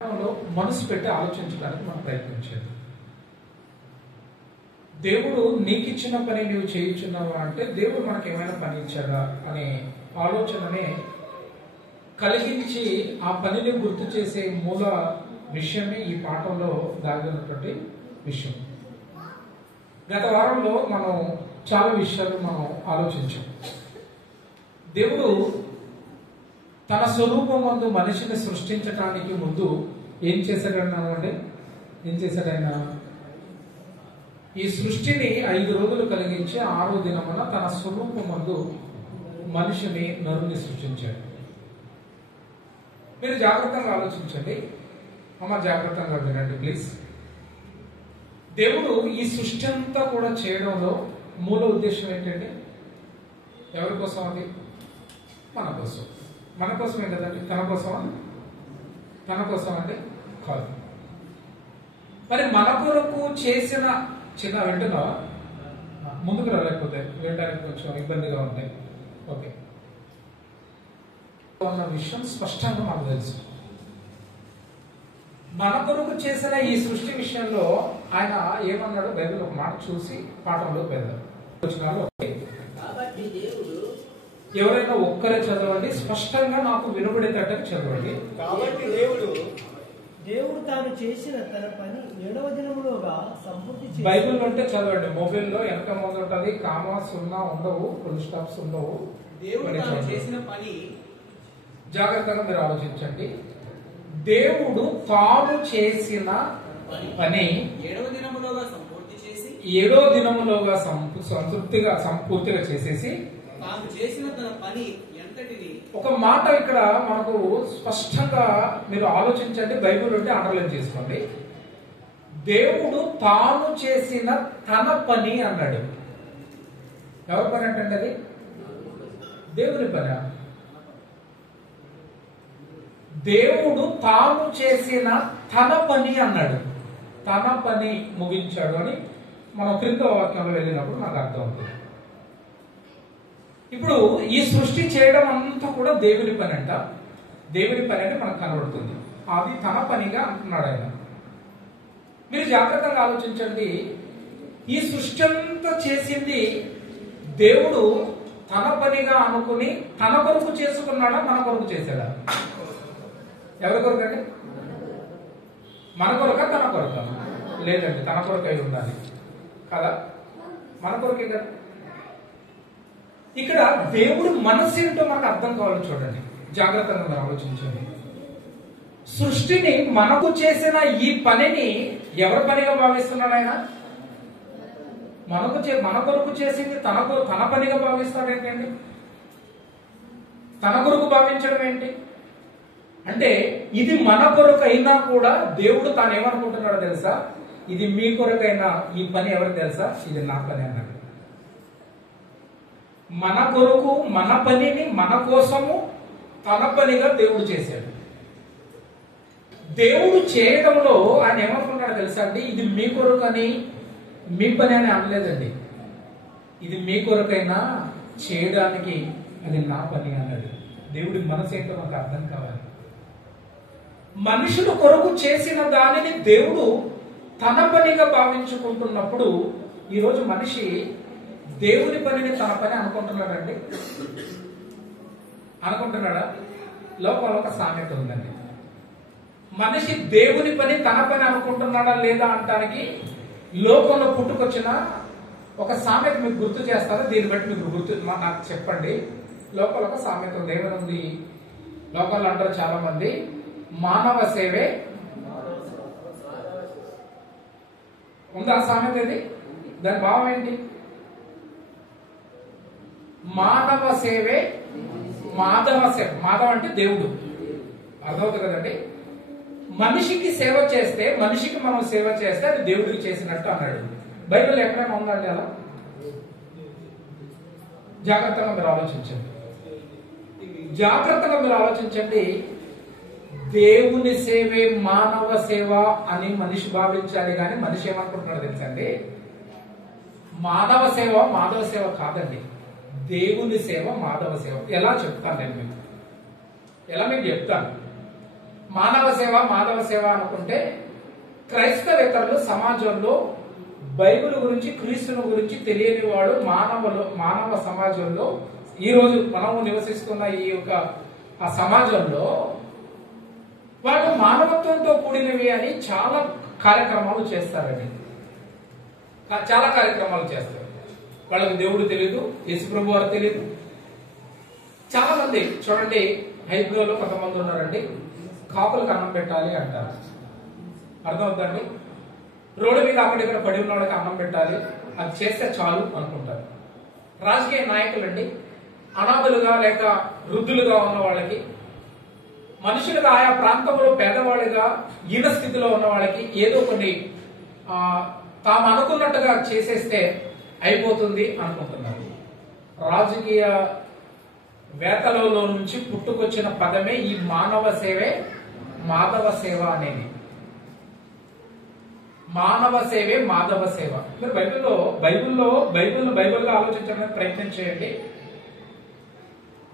మనసు పెట్టి ఆలోచించడానికి మనం ప్రయత్నించేది. దేవుడు నీకు ఇచ్చిన పని నువ్వు చేయించున్నావా అంటే దేవుడు మనకు ఏమైనా పని ఇచ్చాడా అనే ఆలోచననే కలిగించి ఆ పనిని గుర్తు చేసే మూల విషయమే ఈ పాఠంలో దాగినటువంటి విషయం. గత వారంలో మనం చాలా విషయాలు మనం ఆలోచించాం. దేవుడు తన స్వరూపం ముందు మనిషిని సృష్టించడానికి ముందు ఏం చేశాడన్నామంటే ఈ సృష్టిని 5 రోజులు కలిగించి 6వ దినమున తన స్వరూపం ముందు మనిషిని నరుని సృష్టించాడు. మీరు జాగ్రత్తగా ఆలోచించండి అమ్మ, జాగ్రత్తగా వినండి ప్లీజ్. దేవుడు ఈ సృష్టి అంతా కూడా చేయడంలో మూల ఉద్దేశం ఏంటంటే ఎవరి కోసం? అది మన కోసం. మన కోసమే కదండి, తన కోసం అంటే కాదు. మరి మన కొరకు చేసిన చిన్న వింటున్నావా? ముందుకు రాలేకపోతే వినడానికి కొంచెం ఇబ్బందిగా ఉంటాయి. ఓకే, అన్న విషయం స్పష్టంగా మనకు తెలుసు. మన కొరకు చేసిన ఈ సృష్టి విషయంలో ఆయన ఏమన్నాడు? బైబిల్ ఒక మాట చూసి పాఠంలో పెడదాం. ఎవరైనా ఒక్కరే చదవండి, స్పష్టంగా నాకు వినబడేటట్టు చదవండి. కాబట్టి దేవుడు తాను చేసిన తన పని 7వ దినములోగా సంపూర్తి చేశాడు. బైబిల్ ఉంటే చదవండి. మొబైల్లో వెనక మొదటి కామాస్ ఉండవు, ఫుల్ స్టాప్స్ ఉండవు. దేవుడు తాను చేసిన పని జాగ్రత్తగా మీరు ఆలోచించండి. దేవుడు తాను చేసిన పని 7వ దినములోగా సంపూర్తి చేసి 7వ దినములోగా సంపూర్తిగా చేసేసి తాను చేసిన తన పని ఎంతటిని. ఒక మాట ఇక్కడ మనకు స్పష్టంగా మీరు ఆలోచించండి. బైబిల్ ఉంటే అండర్లైన్ చేసుకోండి. దేవుడు తాను చేసిన తన పని అన్నాడు. ఎవరి పని అంటే అది? దేవుని పని. దేవుడు తాను చేసిన తన పని అన్నాడు. తన పని ముగించాడు అని మనం క్రింద వాక్యంలో వెళ్ళినప్పుడు నాకు అర్థం అవుతుంది. ఇప్పుడు ఈ సృష్టి చేయడం అంతా కూడా దేవుని పని అంట. దేవుని పని అంటే మనకు కనబడుతుంది. అది తన పనిగా అంటున్నాడు ఆయన. మీరు జాగ్రత్తగా ఆలోచించండి. ఈ సృష్టి అంతా చేసింది దేవుడు తన పనిగా అనుకుని తన కొరకు చేసుకున్నాడా, మన కొరకు చేశాడా? ఎవరి కొరకు అండి? మన కొరక, తన కొరక? లేదండి, తన కొరకై ఉండాలి కదా, మన కొరకే కదా. ఇక్కడ దేవుడు మనసు ఏంటో మనకు అర్థం కావాలి. చూడండి, జాగ్రత్తగా మీరు ఆలోచించండి. సృష్టిని మనకు చేసిన ఈ పనిని ఎవరి పనిగా భావిస్తున్నాడు ఆయన? మన కొరకు చేసింది తన పనిగా భావిస్తాడు ఏంటండి? తన కొరకు భావించడం ఏంటి అంటే ఇది మన కొరకు అయినా కూడా దేవుడు తాను ఏమనుకుంటున్నాడో తెలుసా? ఇది మీ కొరకైనా ఈ పని ఎవరు తెలుసా? ఇది నా పని అన్నాడు. మన కొరకు మన పనిని మన కోసము తన పనిగా దేవుడు చేశాడు. దేవుడు చేయడంలో ఆయన ఏమనుకున్నాడు తెలుసా అండి? ఇది మీ కొరకు అని, మీ పని అని అనలేదండి. ఇది మీ కొరకైనా చేయడానికి అది నా పని అన్నాడు. దేవుడి మనసు ఏంటో మనకు అర్థం కావాలి. మనుషుల కొరకు చేసిన దానిని దేవుడు తన పనిగా భావించుకుంటున్నప్పుడు ఈరోజు మనిషి దేవుని పనిని తన పని అనుకుంటున్నాడండి. అనుకుంటున్నాడా? లోపల ఒక సామెత ఉందండి. మనిషి దేవుని పని తన పని అనుకుంటున్నాడా లేదా అంటానికి లోకంలో పుట్టుకొచ్చిన ఒక సామెత మీకు గుర్తు చేస్తాను. దీన్ని బట్టి మీకు నాకు చెప్పండి. లోపల ఒక సామెత ఉంది. ఏమనుంది? లోకల్లో అంటారు చాలా మంది, మానవ సేవే ఉందా సామెత? ఇది దాని భావం ఏంటి? మానవ సేవే మాధవ సేవ. మాధవ అంటే దేవుడు, అర్థమవుతుంది కదండి. మనిషికి సేవ చేస్తే, మనిషికి మనం సేవ చేస్తే అది దేవుడికి చేసినట్టు అన్నాడు. బైబిల్ ఎక్కడైనా ఉందండి అలా? జాగ్రత్తగా మీరు ఆలోచించండి. దేవుని సేవే మానవ సేవ అని మనిషి భావించాలి. కానీ మనిషి ఏమనుకుంటున్నాడు తెలుసండి? మానవ సేవ మాధవ సేవ కాదండి, దేవుని సేవ మాధవ సేవ. ఎలా చెప్తాను నేను మీకు? ఎలా మీకు చెప్తాను. మానవ సేవ మాధవ సేవ అనుకుంటే క్రైస్తవేతరులు సమాజంలో బైబిల్ గురించి క్రీస్తుని గురించి తెలియని వాడు మానవ సమాజంలో ఈ రోజు మనము నివసిస్తున్న ఈ యొక్క ఆ సమాజంలో వాళ్ళు మానవత్వంతో కూడినవి అని చాలా కార్యక్రమాలు చేస్తారండి. చాలా కార్యక్రమాలు చేస్తారు. వాళ్ళకి దేవుడు తెలియదు, యేసుప్రభు వారు తెలియదు. చాలా మంది చూడండి, హైదరాబాద్లో కొంతమంది ఉన్నారండి, కాపులకు అన్నం పెట్టాలి అంటారు. అర్థమవుతుందండి? రోడ్డు మీద అక్కడిక్కడ పడి ఉన్న వాళ్ళకి అన్నం పెట్టాలి, అది చేస్తే చాలు అనుకుంటారు. రాజకీయ నాయకులండి, అనాథులుగా లేక వృద్ధులుగా ఉన్న వాళ్ళకి, మనుషులుగా ఆయా ప్రాంతంలో పేదవాళ్ళుగా ఈన స్థితిలో ఉన్న వాళ్ళకి ఏదో కొన్ని తాము అనుకున్నట్టుగా చేసేస్తే అయిపోతుంది అనుకుంటున్నారు. రాజకీయ వేతలలో నుంచి పుట్టుకొచ్చిన పదమే ఈ మానవ సేవే మాధవ సేవ అనేది. మానవ సేవే మాధవ సేవ. మీరు బైబిల్గా ఆలోచించడానికి ప్రయత్నం చేయండి.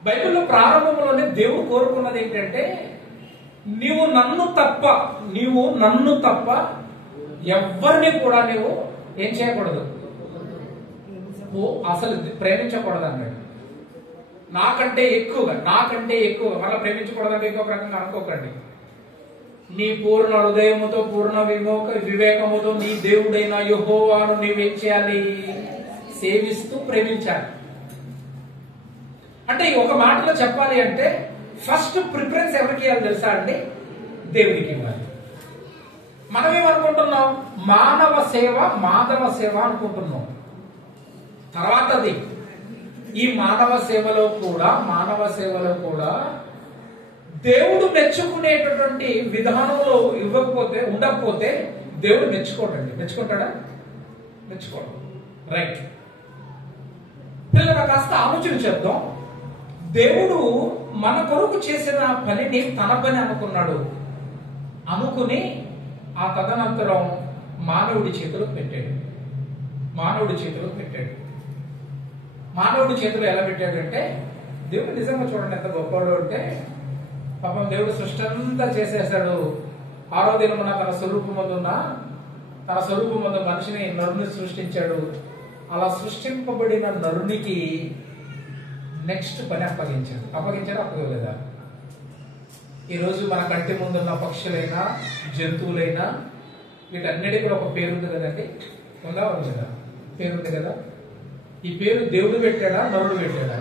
బైబిల్లో ప్రారంభంలోనే దేవుడు కోరుకున్నది ఏంటంటే, నీవు నన్ను తప్ప ఎవరిని కూడా నీవు ఏం చేయకూడదు, అసలు ప్రేమించకూడదు అన్నాడు. నాకంటే ఎక్కువగా మళ్ళీ ప్రేమించకూడదంటే ఇంకొక రకంగా అనుకోకండి. నీ పూర్ణ హృదయముతో పూర్ణ వివేకముతో నీ దేవుడైన యెహోవాను నీవేం చేయాలి, సేవిస్తూ ప్రేమించాలి. అంటే ఒక మాటలో చెప్పాలి అంటే ఫస్ట్ ప్రిఫరెన్స్ ఎవరికి ఇవ్వాలి తెలుసా అండి? దేవుడికి ఇవ్వాలి. మనమేమనుకుంటున్నాం, మానవ సేవ మాధవ సేవ అనుకుంటున్నాం. తర్వాతది ఈ మానవ సేవలో కూడా దేవుడు మెచ్చుకునేటటువంటి విధానంలో ఉండకపోతే దేవుడు మెచ్చుకుంటాడా? మెచ్చుకోడు. రైట్. పిల్లలు కాస్త ఆలోచన చేద్దాం. దేవుడు మన కొరకు చేసిన పనిని తన పని అనుకుని ఆ తదనంతరం మానవుడి చేతిలో పెట్టాడు. మానవుడి చేతిలో ఎలా పెట్టాడంటే, దేవుడు నిజంగా చూడండి ఎంత గొప్పవాడు అంటే, పాపం దేవుడు సృష్టి అంతా చేసేసాడు. 6వ దినమున తన స్వరూపమందు మనిషిని నరుని సృష్టించాడు. అలా సృష్టింపబడిన నరునికి నెక్స్ట్ పని అప్పగించలేదా? ఈరోజు మన కంటి ముందున్న పక్షులైనా జంతువులైనా వీటన్నిటికీ కూడా ఒక పేరుంది కదండి. ఉందా లేదా? పేరుంది కదా. ఈ పేరు దేవుడు పెట్టాడా, నరుడు పెట్టాడా?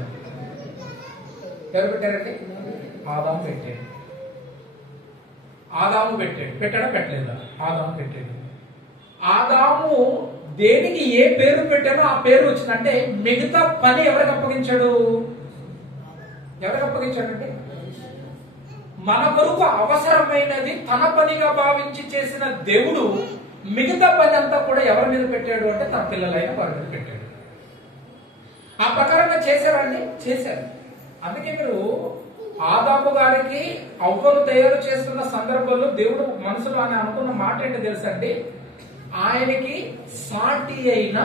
ఎవరు పెట్టారండి? ఆదాము పెట్టాడు. పెట్టాడా పెట్టలేదా? ఆదాము పెట్టాడు. ఆదాము దేనికి ఏ పేరు పెట్టానో ఆ పేరు వచ్చిందంటే మిగతా పని ఎవరికి అప్పగించాడంటే మన కొరకు అవసరమైనది తన పనిగా భావించి చేసిన దేవుడు మిగతా పని అంతా కూడా ఎవరి మీద పెట్టాడు అంటే తన పిల్లలైన వారి మీద పెట్టాడు. ఆ ప్రకారంగా చేశారండి, చేశారు. అందుకే మీరు ఆదాము గారికి అవ్వను తయారు చేస్తున్న సందర్భంలో దేవుడు మనసులో అని అనుకున్న మాట ఏంటో తెలుసండి, ఆయనకి సాటి అయిన,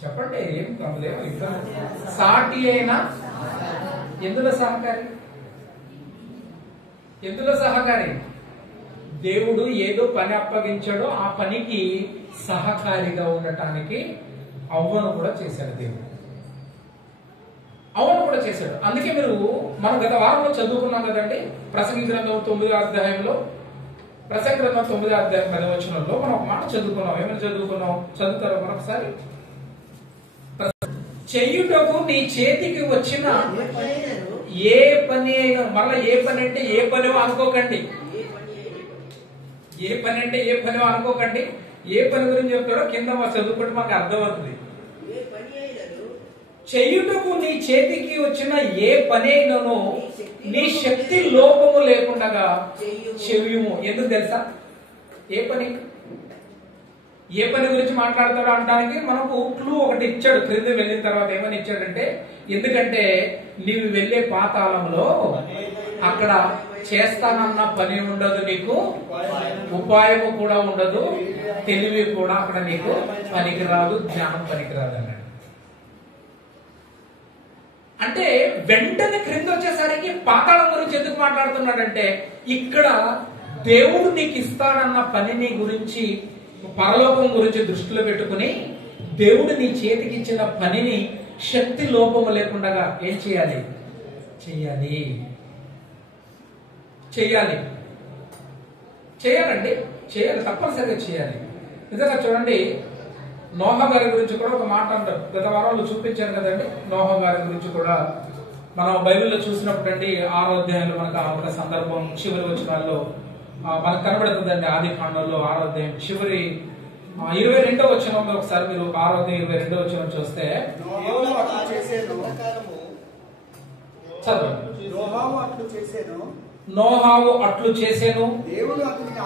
చెప్పండి ఏం కాదులేమో, సాటి అయిన ఎందులో సహకారి దేవుడు ఏదో పని అప్పగించాడో ఆ పనికి సహకారిగా ఉండటానికి అవ్వను కూడా చేశాడు. దేవుడు అవ్వను కూడా చేశాడు. అందుకే మనం గత వారంలో చదువుకున్నాం కదండి, ప్రసంగి గ్రంథం 9వ అధ్యాయంలో, ప్రసంగి గ్రంథం 9వ అధ్యాయం 10వ వచనంలో మనం ఒక మాట చదువుకున్నాం. ఏమైనా చదువుకున్నాం? చదువుతారా మరొకసారి? చెయ్యుటకు నీ చేతికి వచ్చిన ఏ పని అయినా, మళ్ళీ ఏ పని అంటే ఏ పని అనుకోకండి. ఏ పని అంటే ఏ పని అనుకోకండి. ఏ పని గురించి చెప్తాడో కింద చదువుకుంటే మాకు అర్థమవుతుంది. చెయ్యుటకు నీ చేతికి వచ్చిన ఏ పని అయినను నీ శక్తి లోపము లేకుండా చెయ్యుము. ఎందుకు తెలుసా? ఏ పని గురించి మాట్లాడతాడో అనడానికి మనకు క్లూ ఒకటి ఇచ్చాడు. క్రింద వెళ్ళిన తర్వాత ఏమని ఇచ్చాడంటే, ఎందుకంటే నీవు వెళ్ళే పాతాళంలో అక్కడ చేస్తానన్న పని ఉండదు, నీకు ఉపాయము కూడా ఉండదు, తెలివి కూడా అక్కడ నీకు పనికిరాదు, జ్ఞానం పనికిరాదు అన్నాడు. అంటే వెంటనే క్రింద వచ్చేసరికి పాతాళం గురించి ఎందుకు మాట్లాడుతున్నాడంటే, ఇక్కడ దేవుడు నీకు ఇస్తాడన్న పనిని గురించి, పరలోకం గురించి దృష్టిలో పెట్టుకుని దేవుడు నీ చేతికి ఇచ్చిన పనిని శక్తి లోపము లేకుండా ఏం చేయాలి? చెయ్యాలి. చెయ్యాలి చేయాలండి, చేయాలి, తప్పనిసరిగా చేయాలి. నిజంగా చూడండి, నోహా గారి గురించి కూడా ఒక మాట అంటారు. గత వారంలో చూపించాను కదండి. నోహా గారి గురించి కూడా మనం బైబిల్లో చూసినప్పుడు అండి 6వ అధ్యాయంలో మనకు ఒక సందర్భం చివరి వచనాల్లో మనకు కనబడుతుందండి. ఆది కాండంలో 6వ అధ్యాయం చివరి 22వ వచనంలో ఒకసారి మీరు 6వ అధ్యాయం 22వ వచనం చూస్తే, చదవండి. నోహావు అట్లు చేసెను, దేవుడు అతనికి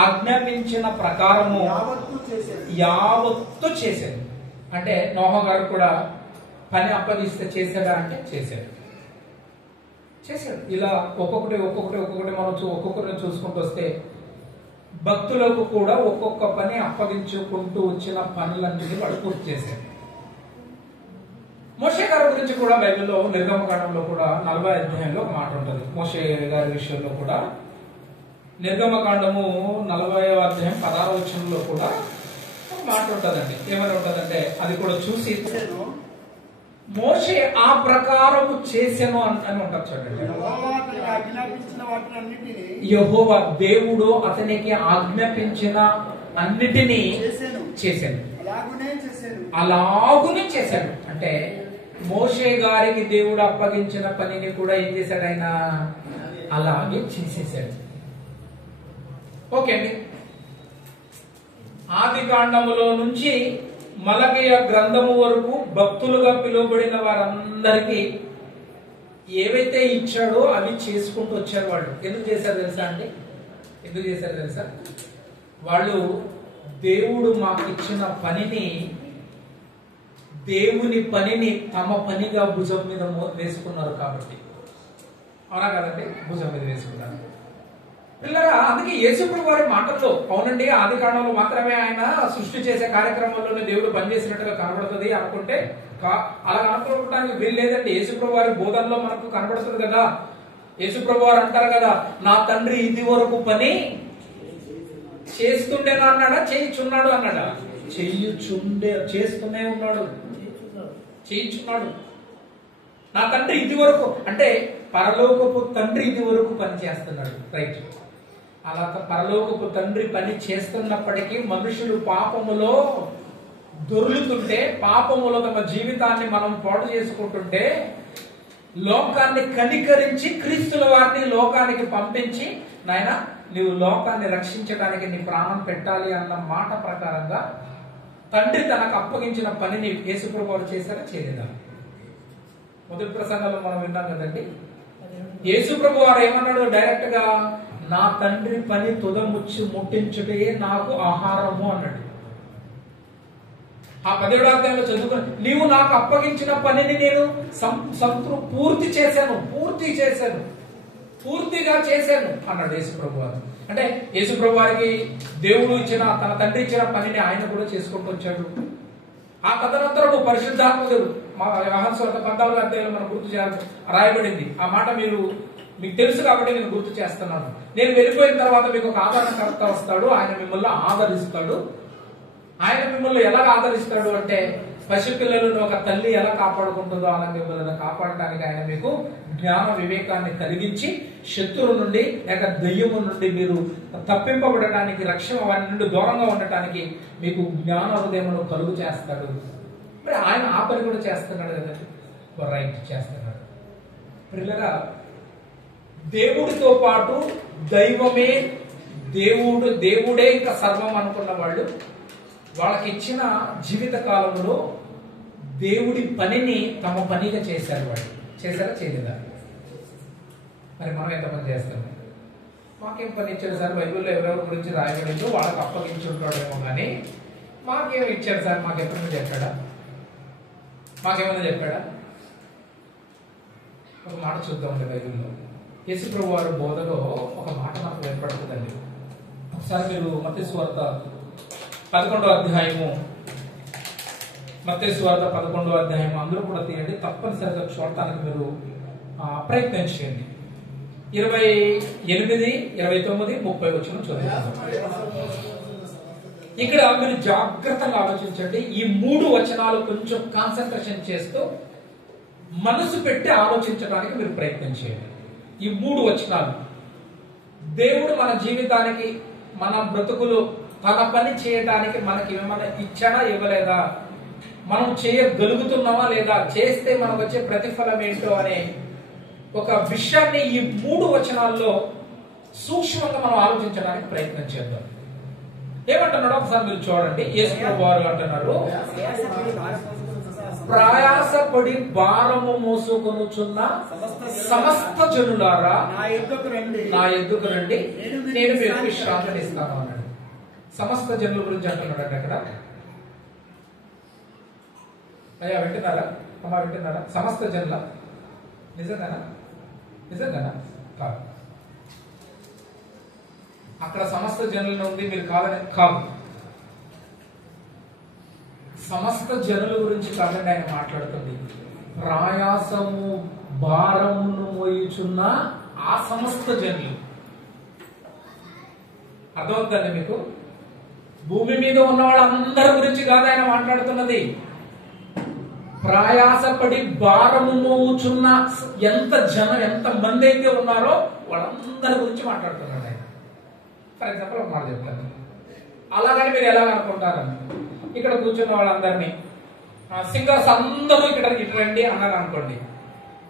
ఆజ్ఞాపించిన ప్రకారము యావత్తు చేశాడు. అంటే నోహా గారు కూడా పని అప్పగిస్తే చేశాడా అంటే చేశాడు. ఇలా ఒక్కొక్కటి మనం ఒక్కొక్కరిని చూసుకుంటూ వస్తే భక్తులకు కూడా ఒక్కొక్క పని అప్పగించుకుంటూ వచ్చిన పనులన్నింటినీ వాడు పూర్తి చేశాడు. మోషే గారి గురించి కూడా బైబిల్లో నిర్గమకాండంలో కూడా 40వ అధ్యాయంలో ఒక మాట ఉంటుంది. మోషే గారి విషయంలో కూడా నిర్గమకాండము 40వ అధ్యాయం 16వ వచనంలో కూడా ఒక మాట ఉంటుందండి. ఏమని ఉంటుందంటే, అది కూడా చూసి మోషే ఆ ప్రకారము చేసెను అని ఉంటుంది చూడండి. యెహోవా దేవుడు అతనికి ఆజ్ఞాపించిన అన్నిటినీ చేశాను, అలాగునే చేశాడు. అంటే మోషే గారికి దేవుడు అప్పగించిన పనిని కూడా ఏం చేశాడు? ఆయన అలాగే చేసేసాడు. ఓకే అండి. ఆది కాండములో నుంచి మలకీయ గ్రంథము వరకు భక్తులుగా పిలువబడిన వారందరికీ ఏవైతే ఇచ్చాడో అవి చేసుకుంటూ వచ్చారు. వాళ్ళు ఎందుకు చేశారు తెలుసా అండి? ఎందుకు చేశారు తెలుసా? వాళ్ళు దేవుడు మాకు ఇచ్చిన పనిని, దేవుని పనిని తమ పనిగా భుజం మీద వేసుకున్నారు కాబట్టి. అవునా కదండి? భుజం మీద వేసుకున్నారు పిల్లరా. అందుకే యేసుప్రభు వారి మాటల్లో, అవునండి ఆది కాండంలో మాత్రమే ఆయన సృష్టి చేసే కార్యక్రమంలోనే దేవుడు పనిచేసినట్టుగా కనబడుతుంది అనుకుంటే అలా అనుకోవడానికి వీల్లేదండి. యేసుప్రభు వారి బోధనలో మనకు కనబడుతుంది కదా. యేసుప్రభు వారు అంటారు కదా, నా తండ్రి ఇది వరకు పని చేస్తుండేనా అన్నాడా, చేయించున్నాడు అన్నాడా? చేస్తూనే ఉన్నాడు, చేయించున్నాడు. నా తండ్రి ఇది వరకు అంటే పరలోకపు తండ్రి ఇది వరకు పని చేస్తున్నాడు. రైట్. అలా పరలోకపు తండ్రి పని చేస్తున్నప్పటికీ మనుషులు పాపములో దొర్లుతుంటే, పాపములో తమ జీవితాన్ని మనం పాడు చేసుకుంటుంటే, లోకాన్ని కనికరించి క్రీస్తుల వారిని లోకానికి పంపించి, నాయన నీవు లోకాన్ని రక్షించడానికి నీ ప్రాణం పెట్టాలి అన్న మాట ప్రకారంగా తండ్రి తనకు అప్పగించిన పనిని యేసుప్రభు వారు చేశారా, చేయలేదా? మొదటి ప్రసంగంలో మనం విన్నాం కదండి. యేసుప్రభు వారు ఏమన్నాడు? డైరెక్ట్ గా, నా తండ్రి పని తుదముచ్చి ముట్టించుటే నాకు ఆహారము అన్నాడు. ఆ 17వ అధ్యాయంలో చదువుకుని, నీవు నాకు అప్పగించిన పనిని నేను పూర్తి చేశాను, పూర్తిగా చేశాను అన్నాడు యేసుప్రభు వారు. అంటే యేసుప్రభు వారికి దేవుడు ఇచ్చిన, తన తండ్రి ఇచ్చిన పనిని ఆయన కూడా చేసుకుంటూ వచ్చాడు. ఆ తదనంతరము పరిశుద్ధాత్ముడు, మా యోహాను సువార్త 14వ అధ్యాయంలో మనం గుర్తు చేయాలి రాయబడింది. ఆ మాట మీకు తెలుసు కాబట్టి నేను గుర్తు చేస్తున్నాను. నేను వెళ్ళిపోయిన తర్వాత మీకు ఒక ఆదరణకర్త వస్తాడు, ఆయన మిమ్మల్ని ఆదరిస్తాడు. ఆయన మిమ్మల్ని ఎలా ఆదరిస్తాడు అంటే, పసిపిల్లలను ఒక తల్లి ఎలా కాపాడుకుంటుందో అలా మిమ్మల్ని కాపాడటానికి ఆయన మీకు జ్ఞాన వివేకాన్ని కలిగించి, శత్రువు నుండి లేక దెయ్యము నుండి మీరు తప్పింపబడటానికి, రక్షణ వారి నుండి దూరంగా ఉండటానికి మీకు జ్ఞాన హృదయమును కలుగు చేస్తాడు. మరి ఆయన ఆ పని కూడా చేస్తున్నాడు కదండి. రైట్, చేస్తున్నాడు. పిల్లగా దేవుడితో పాటు దైవమే దేవుడే ఇంకా సర్వం అనుకున్న వాళ్ళు, వాళ్ళకి ఇచ్చిన జీవిత కాలంలో దేవుడి పనిని తమ పనిగా చేశారు. వాళ్ళు చేశారా, చేయలేదా? మరి మనం ఎంత పని చేస్తాం? మాకేం పని ఇచ్చారు సార్? బైబిల్లో ఎవరెవరి గురించి రాయబడిందో వాళ్ళకి అప్పగించుంటాడేమో కానీ మాకేమి ఇచ్చారు సార్? మాకెప్పుడు చెప్పాడా? మాకేమన్నా చెప్పాడా? ఒక మాట చూద్దామండి. బైబిల్లో యేసుప్రభు వారి బోధలో ఒక మాట నాకు ఏర్పడుతుందండి. ఒకసారి మీరు మత్తయి సువార్త 11వ అధ్యాయము మత్తయి సువార్త 11వ అధ్యాయం అందరూ కూడా తీయండి, తప్పనిసరిగా చూడటానికి మీరు ప్రయత్నం చేయండి. 28, 29, 30 వచనం చదువుతాం. ఇక్కడ మీరు జాగ్రత్తగా ఆలోచించండి. ఈ 3 వచనాలు కొంచెం కాన్సన్ట్రేషన్ చేస్తూ మనసు పెట్టి ఆలోచించడానికి మీరు ప్రయత్నం చేయండి. ఈ 3 వచనాలు దేవుడు మన జీవితానికి, మన బ్రతుకులు, తన పని చేయడానికి మనకి ఏమైనా ఇచ్చాడా ఇవ్వలేదా, మనం చేయగలుగుతున్నామా లేదా, చేస్తే మనకు వచ్చే ప్రతిఫలం ఏంటో అనే ఒక విషయాన్ని ఈ 3 వచనాల్లో సూక్ష్మంగా మనం ఆలోచించడానికి ప్రయత్నం చేద్దాం. ఏమంటున్నాడో ఒకసారి మీరు చూడండి. యేసు ప్రభువారు అంటున్నారు, ప్రయాసపడి భారము మోసుకొనుచున్న సమస్త జనులారా నా యొద్దకు రండి, నేను మీకు విశ్రాంతిని ఇస్తాను అన్నాడు. సమస్త జనుల గురించి అంటున్నాడు అక్కడ. అయ్యా వింటున్నారా? అమ్మా వింటున్నారా? సమస్త జనుల నిజంగానా? నిజంగానా? కాదు. అక్కడ సమస్త జనులను ఉంది, మీరు కాదని కాదు. సమస్త జనుల గురించి కాదండి ఆయన మాట్లాడుతుంది. ప్రయాసము భారమును మోయుచున్న ఆ సమస్త జనులు. అర్థమవుతుందండి మీకు? భూమి మీద ఉన్న వాళ్ళందరి గురించి కాదు ఆయన మాట్లాడుతున్నది. ప్రయాసపడి భారము మోచున్న ఎంత మంది అయితే ఉన్నారో వాళ్ళందరి గురించి మాట్లాడుతున్నాడు ఆయన. ఫర్ ఎగ్జాంపుల్ ఒక మాట చెప్తాను. అలాగని మీరు ఎలా అనుకుంటారని, ఇక్కడ కూర్చున్న వాళ్ళందరినీ సింగర్స్ అందరూ ఇక్కడ ఇటు రండి అన్నారు అనుకోండి,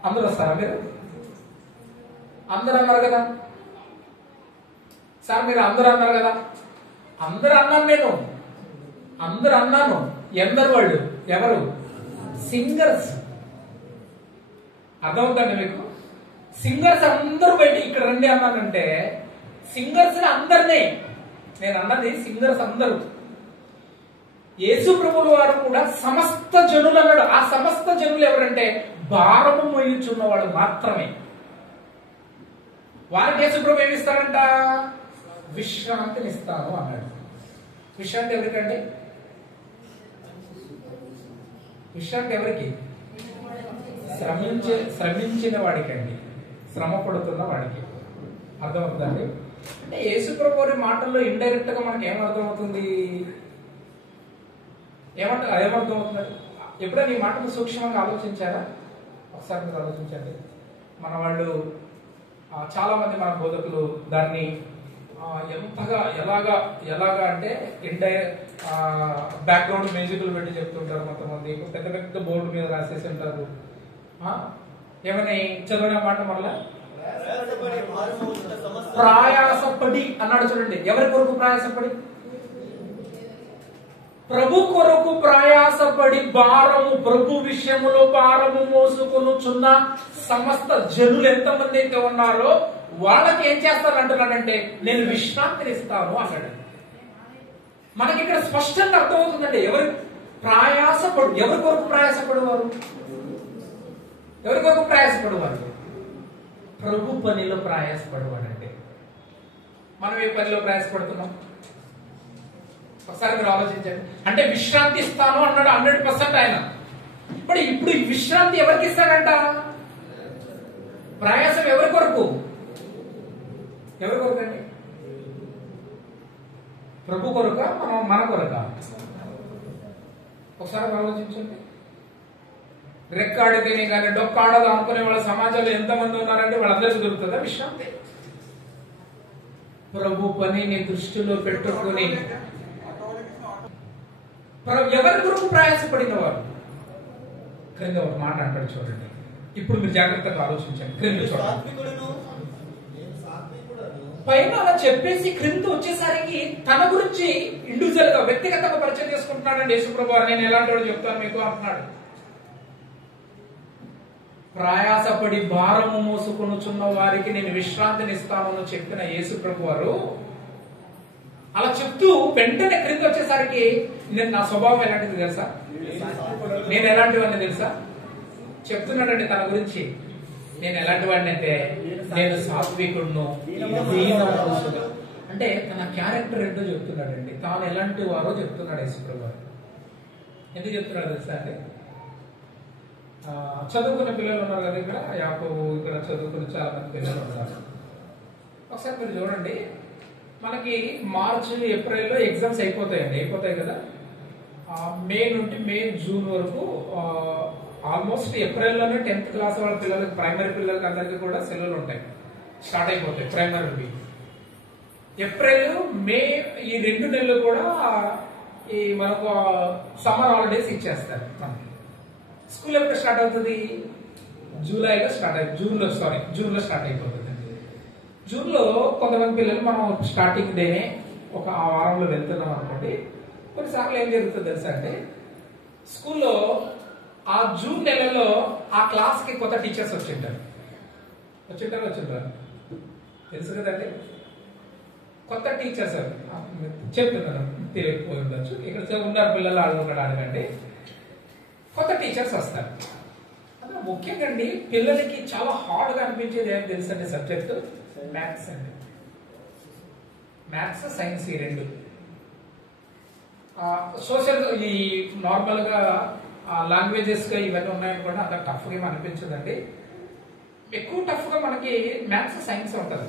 అందరూ వస్తారా? మీరు అందరు అన్నారు కదా సార్, మీరు అందరూ అన్నారు కదా. అందరూ అన్నాను నేను, అందరూ అన్నాను. ఎందరు వాళ్ళు? ఎవరు? సింగర్స్. అర్థమవుతుందండి మీకు? సింగర్స్ అందరూ బయట ఇక్కడ రండి అన్నానంటే సింగర్స్ అందరినీ నేను అన్నది. సింగర్స్ అందరూ. యేసు ప్రభువు వారు కూడా సమస్త జనులు అన్నాడు. ఆ సమస్త జనులు ఎవరంటే భారము మోయుచున్న వాళ్ళు మాత్రమే. వారికి యేసు ప్రభు ఏమిస్తారంట? విశ్రాంతిని ఇస్తాను అన్నాడు. విశ్రాంతి ఎవరికండి? విశ్రాంతి ఎవరికి? శ్రమించిన వాడికండి, శ్రమ పడుతున్న వాడికి. అర్థమవుతుందండి? అంటే యేసు ప్రభు వారి మాటల్లో ఇండైరెక్ట్ గా మనకి ఏమర్థమవుతుంది? ఏమర్థమవుతుంది? ఎప్పుడైనా ఈ మాటను సూక్ష్మంగా ఆలోచించారా? ఒకసారి మీరు ఆలోచించండి. మన వాళ్ళు చాలా మంది మన బోధకులు దాన్ని ఎంతగా ఎలాగా అంటే బ్యాక్గ్రౌండ్ మ్యూజిక్లు పెట్టి చెప్తుంటారు. కొంతమంది పెద్ద పెద్ద బోర్డు మీద రాసేసి ఉంటారు. ఏమని చదివిన మాట మరలా? ప్రయాసపడి అన్నాడు. చూడండి, ఎవరి కొరకు ప్రయాసపడి? ప్రభు కొరకు ప్రయాసపడి భారము, ప్రభు విషయములో భారము మోసుకొనుచున్న సమస్త జనులు ఎంతమంది అయితే ఉన్నారో వాళ్ళకి ఏం చేస్తాను అంటున్నాడంటే నేను విశ్రాంతిని ఇస్తాను అన్నాడు. మనకి ఇక్కడ స్పష్టంగా అర్థమవుతుందండి. ఎవరి ప్రయాసపడు, ఎవరి కొరకు ప్రయాసపడేవారు? ఎవరి కొరకు ప్రయాసపడేవారు? ప్రభు పనిలో ప్రయాసపడేవాడంటే. మనం ఏ పనిలో ప్రయాసపడుతున్నాం? ఒకసారి మీరు ఆలోచించండి. అంటే విశ్రాంతి ఇస్తాను అన్నాడు 100% ఆయన. మరి ఇప్పుడు ఈ విశ్రాంతి ఎవరికి ఇస్తాడంట? ప్రయాసం ఎవరి కొరకు? ఎవరి కొరకు అండి? ప్రభు కొరక, మన కొరక? ఒకసారి ఆలోచించండి. రెక్కాడితేనే కానీ డొక్కాడదు అనుకునే వాళ్ళ సమాజంలో ఎంతమంది ఉన్నారంటే వాళ్ళందరికీ దొరుకుతుందా విశ్రాంతి? ప్రభు పనిని దృష్టిలో పెట్టుకుని ఎవరి కొరకు ప్రయాసపడిన వారు? క్రింద ఒక మాట అంటాడు చూడండి. ఇప్పుడు మీరు జాగ్రత్తగా ఆలోచించండి. క్రింద చూడండి. పైన అలా చెప్పేసి క్రింద వచ్చేసరికి తన గురించి ఇండివిజువల్ గా వ్యక్తిగతంగా పరిచయం చేసుకుంటున్నాడు. యేసుప్రభు వారు నేను ఎలాంటి వాడు చెప్తాను మీకు అంటున్నాడు. ప్రయాసపడి భారము మోసుకొనుచున్న వారికి నేను విశ్రాంతిని ఇస్తానని చెప్పిన యేసుప్రభు వారు అలా చెప్తూ వెంటనే క్రింద వచ్చేసరికి నేను నా స్వభావం ఎలాంటిది తెలుసా, నేను ఎలాంటి వాడిని తెలుసా చెప్తున్నాడండి తన గురించి. నేను ఎలాంటి వాడిని అంటే నేను సాత్వికుడును, దీనమనసుగా. అంటే తన క్యారెక్టర్ ఏంటో చెప్తున్నాడండి. తాను ఎలాంటి వారో చెప్తున్నాడు యేసుప్రభు. ఎందుకు చెప్తున్నాడు తెలుసా అండి? చదువుకునే పిల్లలు ఉన్నారు కదా ఇక్కడ, ఇక్కడ చదువుకునే చాలా మంది పిల్లలు ఉన్నారు. ఒకసారి మీరు చూడండి, మనకి మార్చి ఏప్రిల్లో ఎగ్జామ్స్ అయిపోతాయి కదా. మే నుండి జూన్ వరకు ఆల్మోస్ట్ ఏప్రిల్లోనే 10th క్లాస్ వాళ్ళ పిల్లలకి, ప్రైమరీ పిల్లలకి అందరికీ కూడా సెలవులు ఉంటాయి, స్టార్ట్ అయిపోతాయి ప్రైమరీ. ఏప్రిల్ మే ఈ 2 నెలలు కూడా ఈ మనకు సమ్మర్ హాలిడేస్ ఇచ్చేస్తారు. మనకి స్కూల్ ఎప్పుడు స్టార్ట్ అవుతుంది? జూలైలో స్టార్ట్ అవుతుంది, జూన్లో స్టార్ట్ అయిపోతుంది. జూన్లో కొంతమంది పిల్లలు మనం స్టార్టింగ్ డేనే ఒక వారంలో వెళ్తున్నాం అనుకోండి, కొన్నిసార్లు ఏం జరుగుతుంది తెలుసా అంటే, స్కూల్లో ఆ జూన్ నెలలో ఆ క్లాస్ కి కొత్త టీచర్స్ వచ్చింటారు తెలుసు కదండి. కొత్త టీచర్స్ చెప్తున్నాను, తెలియకపోయి ఉండొచ్చు. ఇక్కడ ఉన్నారు పిల్లలు, అడగండి. కొత్త టీచర్స్ వస్తారు. అదే ముఖ్యంగా అండి, పిల్లలకి చాలా హార్డ్ గా అనిపించేది ఏం తెలుసు అండి? సబ్జెక్ట్ మ్యాథ్స్ అండి. మ్యాథ్స్, సైన్స్ ఈ 2. సోషల్ ఈ నార్మల్ గా లాంగ్వేజెస్ గా ఇవన్నీ ఉన్నాయనుకోండి, అంత టఫ్ గా అనిపించదండి. ఎక్కువ టఫ్ గా మనకి మ్యాథ్స్, సైన్స్ ఉంటుంది.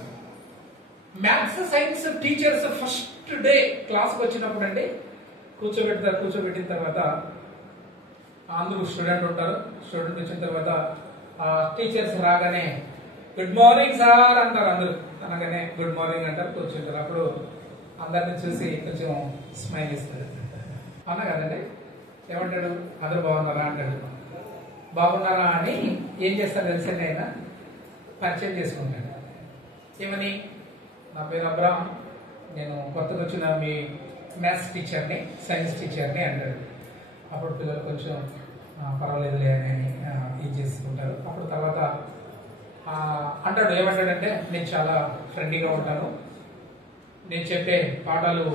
Maths, science teachers first day క్లాస్కి వచ్చినప్పుడు అండి కూర్చోబెట్టిన తర్వాత అందరూ స్టూడెంట్ ఉంటారు. స్టూడెంట్ వచ్చిన తర్వాత టీచర్స్ రాగానే గుడ్ మార్నింగ్ సార్ అంటారు. అందరూ అనగానే గుడ్ మార్నింగ్ అంటారు, కూర్చుంటారు. అప్పుడు అందరిని చూసి కొంచెం స్మైల్ ఇస్తారు. అన్నా కదండి, ఏమంటాడు? అందరూ బాగున్నారా అంటాడు. బాగున్నారా అని ఏం చేస్తారు తెలిసింది, ఆయన పరిచయం చేసుకుంటాడు. ఏమని? నా పేరు అబ్రామ్, నేను కొత్తగా వచ్చిన మీ మ్యాథ్స్ టీచర్ని, సైన్స్ టీచర్ని అంటాడు. అప్పుడు పిల్లలు కొంచెం పర్వాలేదులే అని ఇది చేసుకుంటారు. అప్పుడు తర్వాత అంటాడు, ఏమంటాడంటే, నేను చాలా ఫ్రెండ్లీగా ఉంటాను, నేను చెప్పే పాఠాలు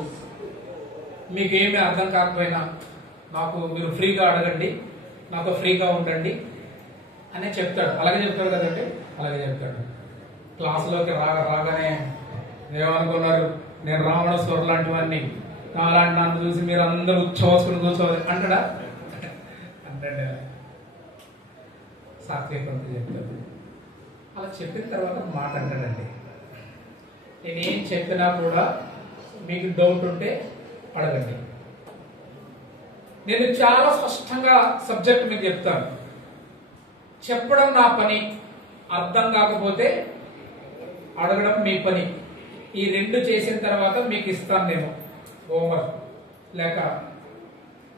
మీకు ఏమీ అర్థం కాకపోయినా నాకు మీరు ఫ్రీగా అడగండి, నాతో ఫ్రీగా ఉండండి అనే చెప్తాడు. అలాగే చెప్తాడు కదండి, అలాగే చెప్తాడు. క్లాసులోకి రాగానే ఏమనుకున్నారు, నేను రావణ స్వర్ లాంటివన్నీ, నాలాంటి నన్ను చూసి మీరు అందరూ ఉచ్చోసుకుని కూర్చోవాలి అంటాడా? అంటే సాత్వికంతో చెప్తాడు. అలా చెప్పిన తర్వాత మాట అంటాడండి, నేనేం చెప్పినా కూడా మీకు డౌట్ ఉంటే అడగండి, నేను చాలా స్పష్టంగా సబ్జెక్ట్ మీకు చెప్తాను, చెప్పడం నా పని, అర్థం కాకపోతే అడగడం మీ పని. ఈ 2 చేసిన తర్వాత మీకు ఇస్తాను నేను హోంవర్క్ లేక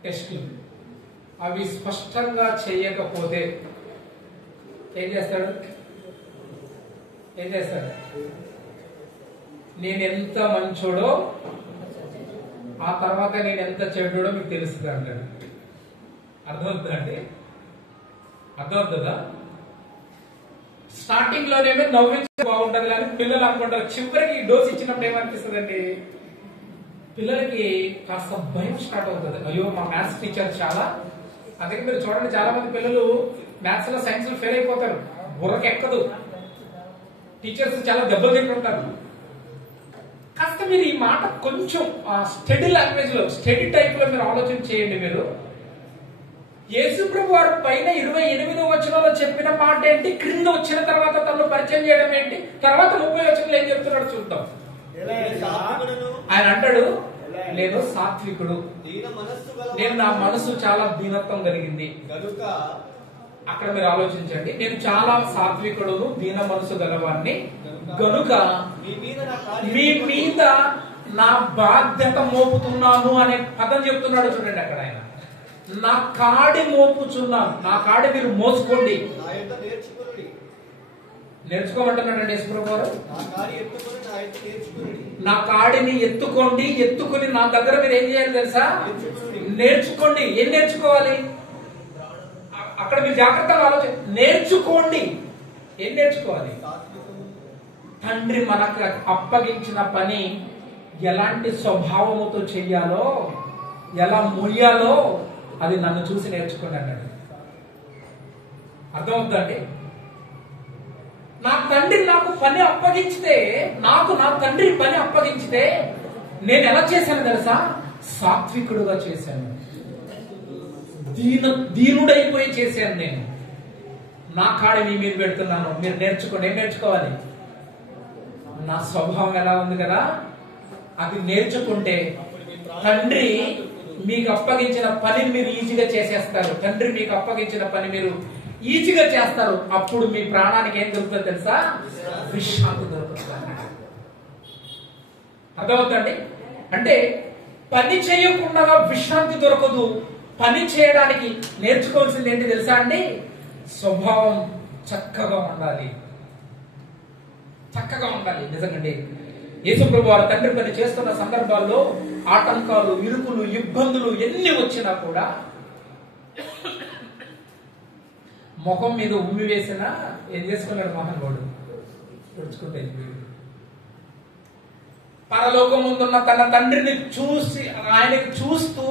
టెస్టులు. అవి స్పష్టంగా చేయకపోతే ఏం చేస్తాడు? నేను ఎంత మంచోడో ఆ తర్వాత నేను ఎంత చెడ్డోడో మీకు తెలుస్తుంది అంటాడు. అర్థమవుతుందండి? అర్థమవుతుందా? స్టార్టింగ్ లోనేమే నవ్వించే బాగుంటది కానీ పిల్లలు అనుకుంటారు, చివరికి డోస్ ఇచ్చినప్పుడు ఏమనిపిస్తుందండి, పిల్లలకి కాస్త భయం స్టార్ట్ అవుతుంది. అయ్యో మా మ్యాథ్స్ టీచర్ చాలా, అందుకే మీరు చూడండి చాలా మంది పిల్లలు మ్యాథ్స్ లో, సైన్స్ లో ఫెయిల్ అయిపోతారు, బుర్రకెక్కదు, టీచర్స్ చాలా దెబ్బలు తింటుంటారు. కాస్త మీరు ఈ మాట కొంచెం స్టడీ లాంగ్వేజ్ లో, స్టడీ టైప్ లో మీరు ఆలోచన చేయండి. మీరు యేసుప్రభు వారు పైన 28వ వచనంలో చెప్పిన మాట ఏంటి, క్రింద వచ్చిన తర్వాత తనను పరిచయం చేయడం ఏంటి, తర్వాత 30వ వచనంలో ఏం చెప్తున్నాడు చూద్దాం. ఆయన అంటాడు, నేను సాత్వికుడు, నేను నా మనసు చాలా దీనత్వం కలిగింది. అక్కడ మీరు ఆలోచించండి, నేను చాలా సాత్వికుడును, దీన మనసు గలవాన్ని గనుక మీ మీద నా బాధ్యత మోపుతున్నాను అనే పదం చెప్తున్నాడు చూడండి. అక్కడ ఆయన నా కాడి మోపుచున్నాను, నా కాడి మీరు మోసుకోండి. నేర్చుకోమంటున్నాడండి యేసుప్రభు వారు. నా కాడిని ఎత్తుకోండి, ఎత్తుకుని నా దగ్గర మీరు ఏం చేయాలి తెలుసా? నేర్చుకోండి. ఏం నేర్చుకోవాలి? అక్కడ మీరు జాగ్రత్తగా ఆలోచన, నేర్చుకోండి. ఏం నేర్చుకోవాలి? తండ్రి మనకు అప్పగించిన పని ఎలాంటి స్వభావముతో చెయ్యాలో, ఎలా మొయ్యాలో అది నన్ను చూసి నేర్చుకోండి అన్నాడు. అర్థమవుతుందండి? నా తండ్రి నాకు పని అప్పగించితే, నాకు నా తండ్రి పని అప్పగించితే నేను ఎలా చేశాను తెలుసా? సాత్వికుడుగా చేశాను. దీనుడైపోయి చేశాను నేను. నా కాడి మీ మీద పెడుతున్నాను, మీరు నేర్చుకోండి. ఏం నేర్చుకోవాలి? నా స్వభావం ఎలా ఉంది కదా, అది నేర్చుకుంటే తండ్రి మీకు అప్పగించిన పని మీరు ఈజీగా చేసేస్తారు. తండ్రి మీకు అప్పగించిన పని మీరు ఈజీగా చేస్తారు. అప్పుడు మీ ప్రాణానికి ఏం దొరుకుతుందో తెలుసా? విశ్రాంతి దొరుకుతుంది. అర్థమవుతుందండి? అంటే పని చేయకుండా విశ్రాంతి దొరకదు. పని చేయడానికి నేర్చుకోవాల్సింది ఏంటి తెలుసా అండి? స్వభావం చక్కగా ఉండాలి, చక్కగా ఉండాలి. నిజంగాండి, యేసుప్రభు వారు తండ్రి పని చేస్తున్న సందర్భాల్లో ఆటంకాలు, ఇరుకులు, ఇబ్బందులు ఎన్ని వచ్చినా కూడా ముఖం మీద ఉమ్మి వేసినా ఏం చేసుకున్నాడు మహానుభావుడు? తుడుచుకుంటే పరలోకం ముందున్న తన తండ్రిని చూసి, ఆయనకి చూస్తూ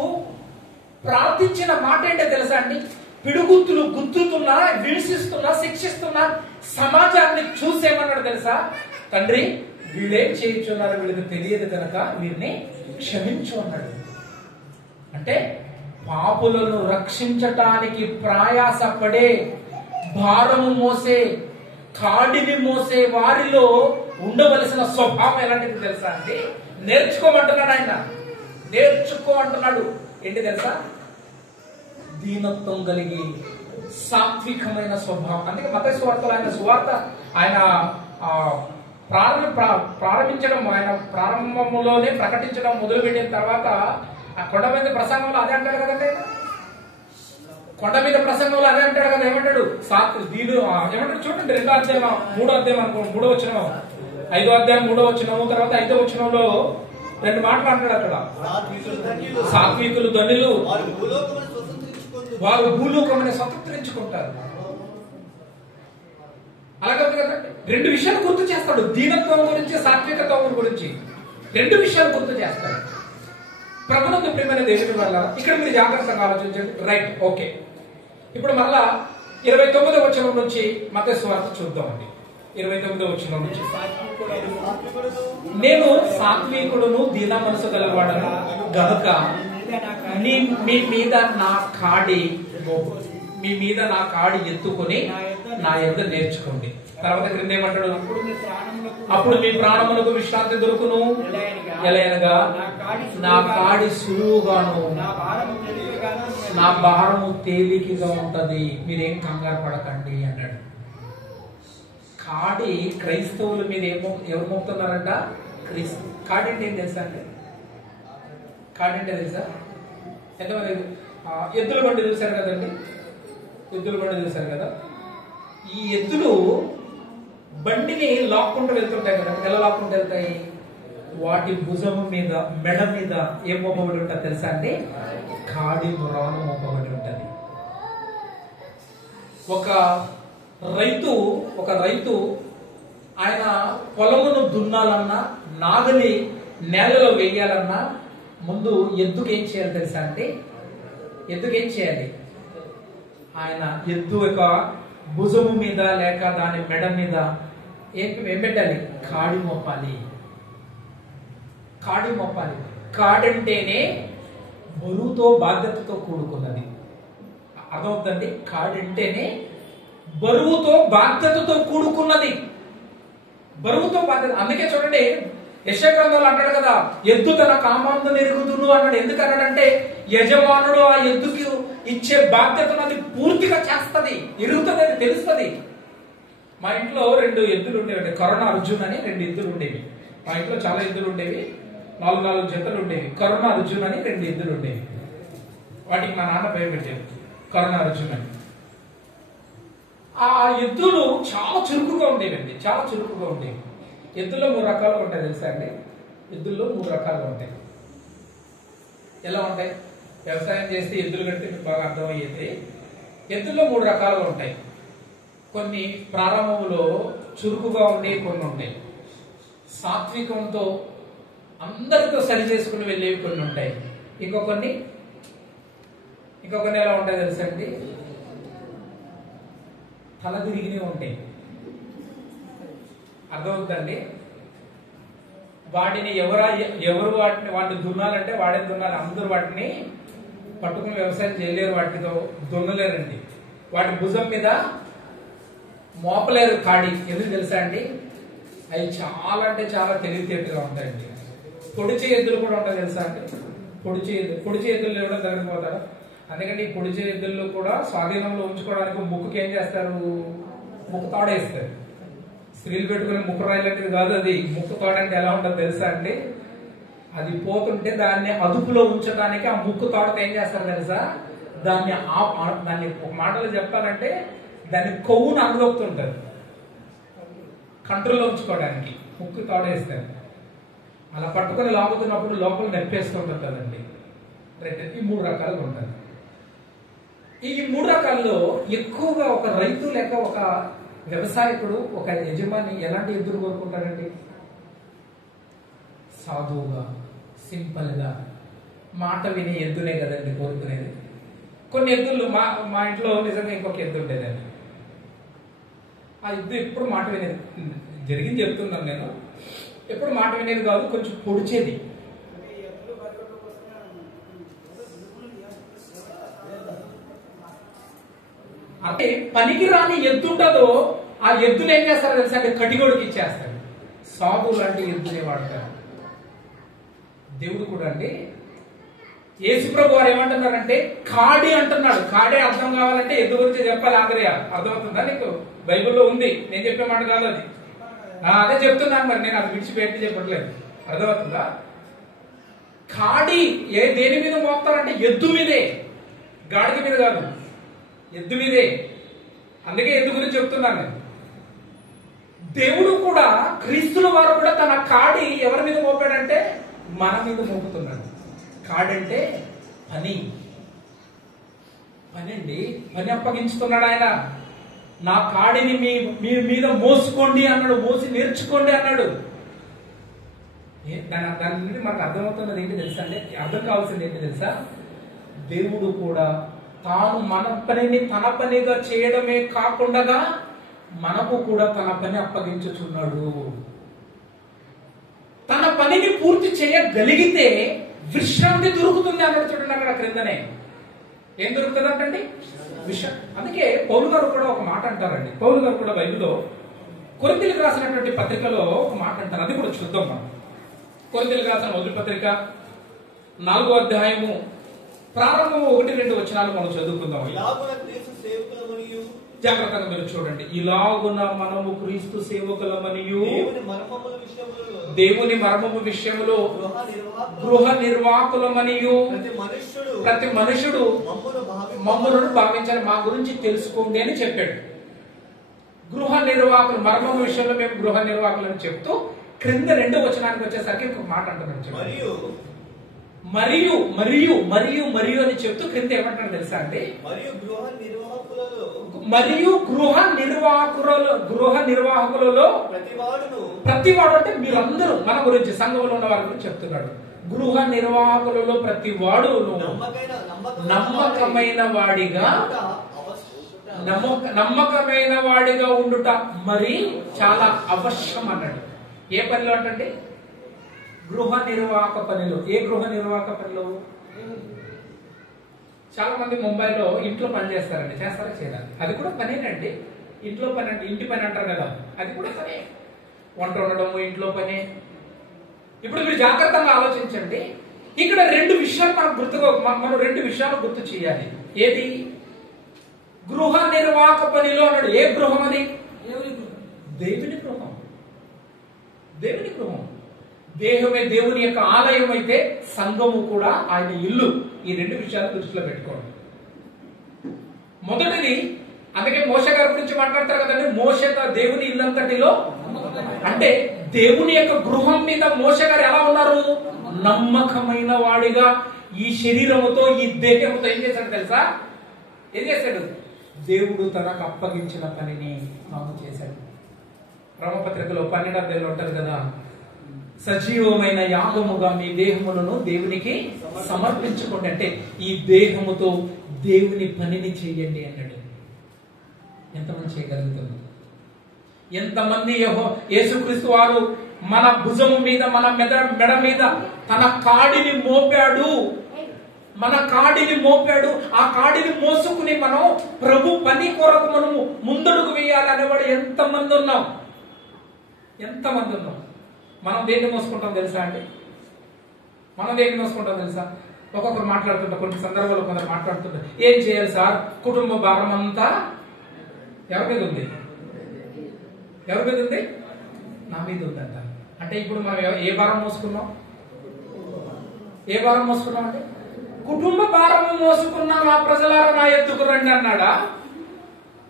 ప్రార్థించిన మాట ఏంటో తెలుసా అండి? పిడుగుత్తులు గుద్దుతున్నా, హింసిస్తున్నా, శిక్షిస్తున్నా సమాజాన్ని చూసేమన్నాడు తెలుసా? తండ్రి, వీళ్ళేం చేయించున్నారు, వీళ్ళకి తెలియదు కనుక వీరిని క్షమించు అన్నాడు. అంటే పాపులను రక్షించటానికి ప్రయాసపడే, భారము మోసే, కాడిని మోసే వారిలో ఉండవలసిన స్వభావం ఎలాంటిది తెలుసా అండి? నేర్చుకోమంటున్నాడు ఆయన, నేర్చుకో అంటున్నాడు. ఏంటి తెలుసా? దీనత్వం కలిగి సాత్వికమైన స్వభావం. అందుకే మత్తయి సువార్తలో ఆయన సువార్త ఆయన ప్రారంభించడం, ఆయన ప్రారంభంలోనే ప్రకటించడం మొదలుపెట్టిన తర్వాత ఆ కొండ మీద ప్రసంగంలో అదే అంటాడు కదండి. కొండ మీద ప్రసంగంలో అదే అంటాడు కదా. ఏమంటాడు? ఏమంటాడు చూడండి, 2వ అధ్యాయం 3వ అధ్యాయం అనుకో, 3వ వచనం, 5వ అధ్యాయం 3వ వచనము, తర్వాత 5వ వచనంలో 2 మాటలు అంటాడు అక్కడ. సాత్వికులు ధనులు, వారు భూలోకమని స్వతంత్రించుకుంటారు. అలాగే కదా, 2 విషయాలు గుర్తు చేస్తాడు. దీనత్వం గురించి, సాత్వికత్వం గురించి 2 విషయాలు గుర్తు చేస్తాడు. ప్రభునందు ప్రియమైన దేవుని వల్ల ఇక్కడ మీరు జాగ్రత్తగా ఆలోచించండి. Right, okay. ఇప్పుడు మళ్ళా 29వ వచనం నుంచి మత్తయి సువార్త చూద్దామండి. 29వ వచనం నుంచి, నేను సాత్వికుడును దీన మనసు గలవాడను గనుక మీ మీద నా కాడి ఎత్తుకొని నా యొద్ద నేర్చుకోండి. తర్వాత క్రింద ఏమంటాడు? అప్పుడు మీ ప్రాణములకు విశ్రాంతి దొరుకును. ఎలాగనగా నా కాడి సులువుగాను నా భారము తేలికగా ఉంటది, మీరేం కంగారు పడకండి అన్నాడు. కాడి క్రైస్తవుల మీద ఎవరు మోపుతున్నారంట? క్రీస్తు. కాడి అంటే ఏం తెలుసా అండి? కాడి అంటే తెలుసా? ఎంతమంది ఎద్దుల బండి చూశారు కదండి? ఎద్దుల బండి చూశారు కదా. ఈ ఎద్దులు బండిని లాక్కుంటూ వెళ్తుంటాయి కదా. ఎలా లాక్కుంటూ వెళ్తాయి? వాటి భుజము మీద, మెడ మీద ఏం మోపబడి ఉంటుంది తెలుసా అండి? కాడి మురాను మోపబడి ఉంటుంది. ఒక రైతు ఆయన పొలమును దున్నాలన్నా, నాగలి నేలలో వేయాలన్నా ముందు ఎద్దుకు ఏం చేయాలి తెలుసా అండి? ఎద్దుకేం చేయాలి? ఆయన ఎద్దు యొక్క భుజము మీద లేక దాని మెడ మీద ఏం పెట్టాలి? కాడి మోపాలి. కాడి మోపాలి. కాడంటేనే బరువుతో, బాధ్యతతో కూడుకున్నది. అర్థమవుతుందండి? కాడంటేనే బరువుతో, బాధ్యతతో కూడుకున్నది. బరువుతో బాధ్యత. అందుకే చూడండి, యెషయా గ్రంథంలో అంటాడు కదా, ఎద్దు తన కామాందు ఎరుగుదును అన్నాడు. ఎందుకు అన్నాడంటే యజమానుడు ఆ ఎద్దుకి ఇచ్చే బాధ్యతను అది పూర్తిగా చేస్తుంది, ఎరుగుతుంది, అది తెలుస్తుంది. మా ఇంట్లో 2 ఎద్దులు ఉండేవి. కరుణ, అర్జున్ అని 2 ఎద్దులు ఉండేవి. మా ఇంట్లో చాలా ఎద్దులు ఉండేవి, 4 జతలు ఉండేవి. కరుణ, అర్జున్ అని 2 ఎద్దులు ఉండేవి. వాటికి మా నాన్న పేరు పెట్టారు, కరుణ, అర్జున్ అని. ఆ ఎద్దులు చాలా చురుకుగా ఉండేవండి, చాలా చురుకుగా ఉండేవి. ఎద్దుల్లో 3 రకాలుగా ఉంటాయి తెలుసా అండి? ఎద్దుల్లో 3 రకాలుగా ఉంటాయి. ఎలా ఉంటాయి? వ్యవసాయం చేస్తే ఎద్దులు కడితే మీకు బాగా అర్థమయ్యేది. ఎద్దుల్లో 3 రకాలుగా ఉంటాయి. కొన్ని ప్రారంభంలో చురుకుగా ఉండే, కొన్ని ఉంటాయి సాత్వికంతో అందరితో సరి చేసుకుని వెళ్ళేవి, కొన్ని ఉంటాయి. ఇంకొన్ని ఎలా ఉంటాయి తెలుసా అండి? తల తిరిగినే ఉంటాయి. అర్థమవుతుందండి? వాటిని వాటిని దున్నాలంటే వాడే దున్నాలి. అందరూ వాటిని పట్టుకుని వ్యవసాయం చేయలేరు, వాటితో దున్నలేరండి, వాటి భుజం మీద మోపలేరు కాడి. ఎందుకు తెలుసా అండి? అవి చాలా అంటే చాలా తెలివితేటగా ఉంటాయండి. పొడిచే ఎద్దులు కూడా ఉంటాయి తెలుసా అండి? పొడిచే ఎద్దులు ఎవడో దగ్గరికి పోతారా? అందుకంటే ఈ పొడిచే ఎద్దుల్లో కూడా స్వాధీనంలో ఉంచుకోవడానికి ముక్కుకి ఏం చేస్తారు? ముక్కు తాడేస్తారు. స్త్రీలు పెట్టుకునే ముక్కు రాయలాంటిది కాదు అది. ముక్కు తాడంటే ఎలా ఉంటుందో తెలుసా అండి? అది పోతుంటే దాన్ని అదుపులో ఉంచడానికి ఆ ముక్కు తాడుతో ఏం చేస్తారు తెలుసా? దాన్ని ఒక మాటలో చెప్పాలంటే దాన్ని కొవ్వును అనుదొక్కుతుంటారు కంట్రోల్లో ఉంచుకోవడానికి ముక్కు తాడేస్తారు. అలా పట్టుకొని లాగుతున్నప్పుడు లోపల నొప్పేస్తుంటారు కదండి. ఈ 3 రకాలుగా ఉంటారు. ఈ 3 రకాల్లో ఎక్కువగా ఒక రైతు లేక ఒక వ్యవసాయకుడు, ఒక యజమాని ఎలాంటి ఎద్దులు కోరుకుంటారండి? సాధువుగా, సింపుల్ గా, మాట వినే ఎద్దునే కదండి కోరుకునేది. కొన్ని ఎద్దులు మా ఇంట్లో నిజంగా ఇంకొక ఎద్దు ఉండేదండి. ఆ ఎద్దు ఎప్పుడు మాట వినేది. జరిగింది చెప్తున్నాను నేను. ఎప్పుడు మాట వినేది కాదు, కొంచెం పొడిచేది. అంటే పనికి రాని ఎద్దు ఉంటుందో ఆ ఎద్దులు ఏం చేస్తారు తెలుసా అంటే కటిగోడికి ఇచ్చేస్తారు. సాధు లాంటి ఎద్దునే వాడతారు. దేవుడు కూడా అండి, యేసుప్రభు వారు ఏమంటున్నారంటే కాడి అంటున్నాడు. కాడే అర్థం కావాలంటే ఎద్దు గురించి చెప్పాలి. ఆంధ్రయ అర్థమవుతుందా నీకు? బైబిల్లో ఉంది, నేను చెప్పే మాట కాదు అది. అదే చెప్తున్నాను, మరి నేను అది విడిచిపెట్టి చెప్పట్లేదు. అర్థమవుతుందా? కాడి దేని మీద మోపుతారంటే ఎద్దు మీదే, గాడిద మీద కాదు, ఎద్దు మీదే. అందుకే ఎద్దు గురించి చెప్తున్నాను నేను. దేవుడు కూడా, క్రీస్తుల వారు కూడా తన కాడి ఎవరి మీద మోపాడంటే మన మీద మోపుతున్నాడు. కాడంటే పని అండి. పని అప్పగించుతున్నాడు ఆయన. నా కాడిని మీ మీద మోసుకోండి అన్నాడు, మోసి నేర్చుకోండి అన్నాడు. దాని నుండి మనకు అర్థమవుతున్నది ఏంటి తెలుసా అండి? అర్థం కావాల్సింది ఏంటి తెలుసా? దేవుడు కూడా తాను మన పనిని తన పనిగా చేయడమే కాకుండా మనకు కూడా తన పని అప్పగించుచున్నాడు. తన పనిని పూర్తి చేయగలిగితే విశ్రాంతి దొరుకుతుంది అన్నాడు. చూడండి అక్కడ క్రిందనే ఏం దొరుకుతుంది అంటండి? అందుకే పౌలు గారు కూడా ఒక మాట అంటారండి. పౌలు గారు కూడా బైబిల్లో కొరింథీయులకు రాసినటువంటి పత్రికలో ఒక మాట అంటారు. అది కూడా చూద్దాం మనం. కొరింథీయులకు రాసిన మొదటి పత్రిక 4వ అధ్యాయము ప్రారంభము 1-2 వచనాలు మనం చదువుకుందాం. జాగ్రత్తగా మీరు చూడండి. ఇలాగున మనము క్రీస్తు సేవకులమనియు దేవుని మర్మము విషయములో గృహ నిర్వాహకులమనియు ప్రతి మనుషుడు మమ్ములను భావించాలి, మా గురించి తెలుసుకోండి అని చెప్పాడు. గృహ నిర్వాహకులు, మర్మము విషయంలో మేము గృహ నిర్వాహకులు అని చెప్తూ క్రింద 2వ వచనానికి వచ్చేసరికి ఇంకొక మాట అంటున్నాడు. మరియు మరియు మరియు మరియు అని చెప్తూ క్రింద ఏమంటాడు తెలుసా అండి? మరియు గృహ నిర్వాహకులలో ప్రతివాడు అంటే మీరందరూ మన గురించి, సంఘంలో ఉన్న వారి గురించి చెప్తున్నాడు. గృహ నిర్వాహకులలో ప్రతివాడు నమ్మకమైన వాడిగా ఉండుట మరి చాలా అవశ్యం అన్నాడు. ఏ పనిలో అంటే? గృహ నిర్వాహక పనిలో. ఏ గృహ నిర్వాహక పనిలో? చాలా మంది ముంబైలో ఇంట్లో పని చేస్తారండి. చేస్తారా? చేయాలి. అది కూడా పనేనండి. ఇంట్లో పని అంటే ఇంటి పని అంటారు కదా, అది కూడా పనే. వంట వండడము ఇంట్లో పనే. ఇప్పుడు మీరు జాగ్రత్తగా ఆలోచించండి. ఇక్కడ 2 విషయాలు మనం 2 విషయాలు గుర్తు చేయాలి. ఏది? గృహ నిర్వాహక పనిలో అన్నాడు. ఏ గృహం అది? దేవుని గృహం. దేవుని గృహం. దేహమే దేవుని యొక్క ఆలయం అయితే సంఘము కూడా ఆయన ఇల్లు. ఈ 2 విషయాలు దృష్టిలో పెట్టుకోండి. మొదటిది, అందుకే మోషే గారి గురించి మాట్లాడతారు కదండి. మోషే దేవుని ఇల్లంతటిలో అంటే దేవుని యొక్క గృహం మీద మోషే గారు ఎలా ఉన్నారు? నమ్మకమైన వాడిగా ఈ శరీరముతో, ఈ దేహముతో ఏం చేశాడు తెలుసా? ఏం చేశాడు? దేవుడు తనకు అప్పగించిన పనిని తాను చేశాడు. బ్రహ్మపత్రికలో 12వ అధ్యాయంలో ఉంటారు కదా, సజీవమైన యాగముగా మీ దేహములను దేవునికి సమర్పించుకోండి. అంటే ఈ దేహముతో దేవుని పనిని చేయండి అన్నాడు. ఎంతమంది చేయగలుగుతుంది? ఎంతమంది యేసుక్రీస్తు వారు మన భుజము మీద, మన మెడ మీద తన కాడిని మోపాడు. మన కాడిని మోపాడు. ఆ కాడిని మోసుకుని మనం ప్రభు పని కొరకు మనము ముందడుగు వేయాలనేవాడు ఎంతమంది ఉన్నాం? ఎంతమంది ఉన్నాం? మనం దేన్ని మోసుకుంటాం తెలుసా అండి? మనం దేన్ని మోసుకుంటాం తెలుసా? ఒక్కొక్కరు మాట్లాడుతుంటారు, కొన్ని సందర్భాల్లో కొందరు మాట్లాడుతుంటారు, ఏం చేయాలి సార్, కుటుంబ భారం అంతా ఎవరి మీద ఉంది? ఎవరి మీద ఉంది? నా మీద ఉందంట. అంటే ఇప్పుడు మనం ఏ భారం మోసుకున్నాం? ఏ భారం మోసుకున్నాం అంటే కుటుంబ భారము మోసుకున్నాం. ఆ ప్రజలారా నా ఎద్దుకు రండి అన్నాడా?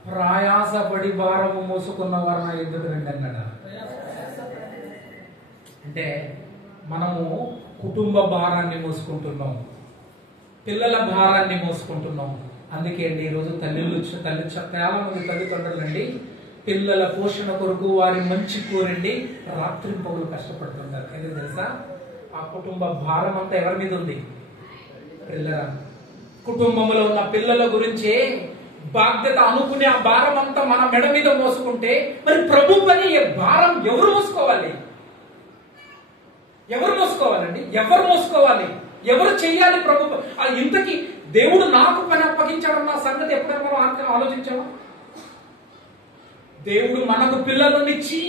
ప్రయాసపడి భారము మోసుకున్న వారు నా ఎద్దుకు రండి అన్నాడా? అంటే మనము కుటుంబ భారాన్ని మోసుకుంటున్నాం, పిల్లల భారాన్ని మోసుకుంటున్నాం. అందుకే అండి ఈరోజు చాలా మంది తల్లిదండ్రులు అండి పిల్లల పోషణ కొరకు వారి మంచి కోరండి రాత్రింపగలు కష్టపడుతుంటారు. ఎందుకు తెలుసా? ఆ కుటుంబ భారం అంతా ఎవరి మీద ఉంది? పిల్లల కుటుంబంలో ఉన్న పిల్లల గురించే బాధ్యత అనుకునే ఆ భారం అంతా మన మెడ మీద మోసుకుంటే మరి ప్రభు పని భారం ఎవరు మోసుకోవాలి? ఎవరు మోసుకోవాలండి? ఎవరు మోసుకోవాలి? ఎవరు చెయ్యాలి ప్రభు? ఇంతకీ దేవుడు నాకు పని అప్పగించాడన్న సంగతి ఎప్పుడైనా మనం ఆలోచించామా? దేవుడు మనకు పిల్లలనిచ్చి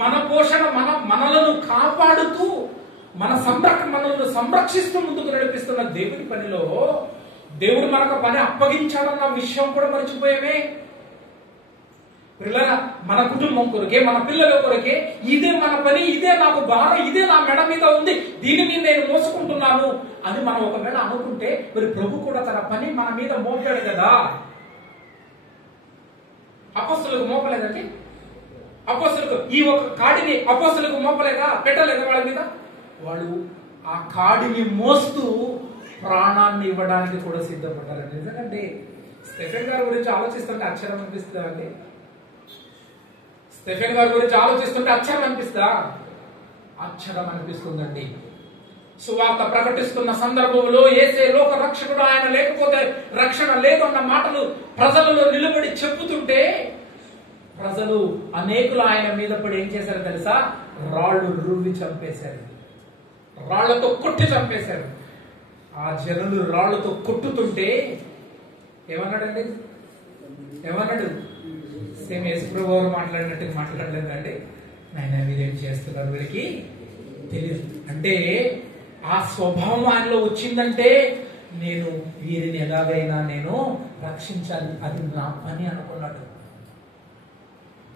మన పోషణ మనలను కాపాడుతూ మనల్ని సంరక్షిస్తూ ముందుకు నడిపిస్తున్న దేవుడి పనిలో దేవుడు మనకు పని అప్పగించాడన్న విషయం కూడా మర్చిపోయామే. పిల్లల మన కుటుంబం కొరకే, మన పిల్లల కొరకే ఇదే మన పని, ఇదే నాకు భారం, ఇదే నా మెడ మీద ఉంది, దీని మీద నేను మోసుకుంటున్నాను అని మనం ఒకవేళ అనుకుంటే మరి ప్రభు కూడా తన పని మన మీద మోపాడు కదా. అపోస్తలులకు మోపలేదండి? అపోస్తలులకు ఈ ఒక కాడిని అపోస్తలులకు మోపలేదా? పెట్టలేదా వాళ్ళ మీద? వాళ్ళు ఆ కాడిని మోస్తూ ప్రాణాన్ని ఇవ్వడానికి కూడా సిద్ధపడ్డారండి. ఎందుకంటే స్టెఫెన్ గారి గురించి ఆలోచిస్తుంటే అక్షరం అనిపిస్తుందా అండి? స్టెఫెన్ గారి గురించి ఆలోచిస్తుంటే అక్షరం అనిపిస్తుందా? అక్షరం అనిపిస్తుందండి. సువార్త ప్రకటిస్తున్న సందర్భంలో యేసే లోక రక్షకుడు, ఆయన లేకపోతే రక్షణ లేదు అన్న మాటలు ప్రజలలో నిలబడి చెప్పుతుంటే ప్రజలు అనేకులు ఆయన మీద పడి ఏం చేశారు తెలుసా? రాళ్ళు రువ్వి చంపేశారు, రాళ్లతో కొట్టి చంపేశారు. ఆ జనులు రాళ్లతో కొట్టుతుంటే ఏమన్నాడండి? ఏమన్నాడు? సేమ్ యేసుప్రభు వారు మాట్లాడినట్టు మాట్లాడలేదండి. నాయన వీరేం చేస్తున్నారు, వీరికి తెలియదు అంటే ఆ స్వభావం ఆయనలో వచ్చిందంటే నేను వీరిని ఎలాగైనా నేను రక్షించాలి, అది నా పని అనుకున్నాడు.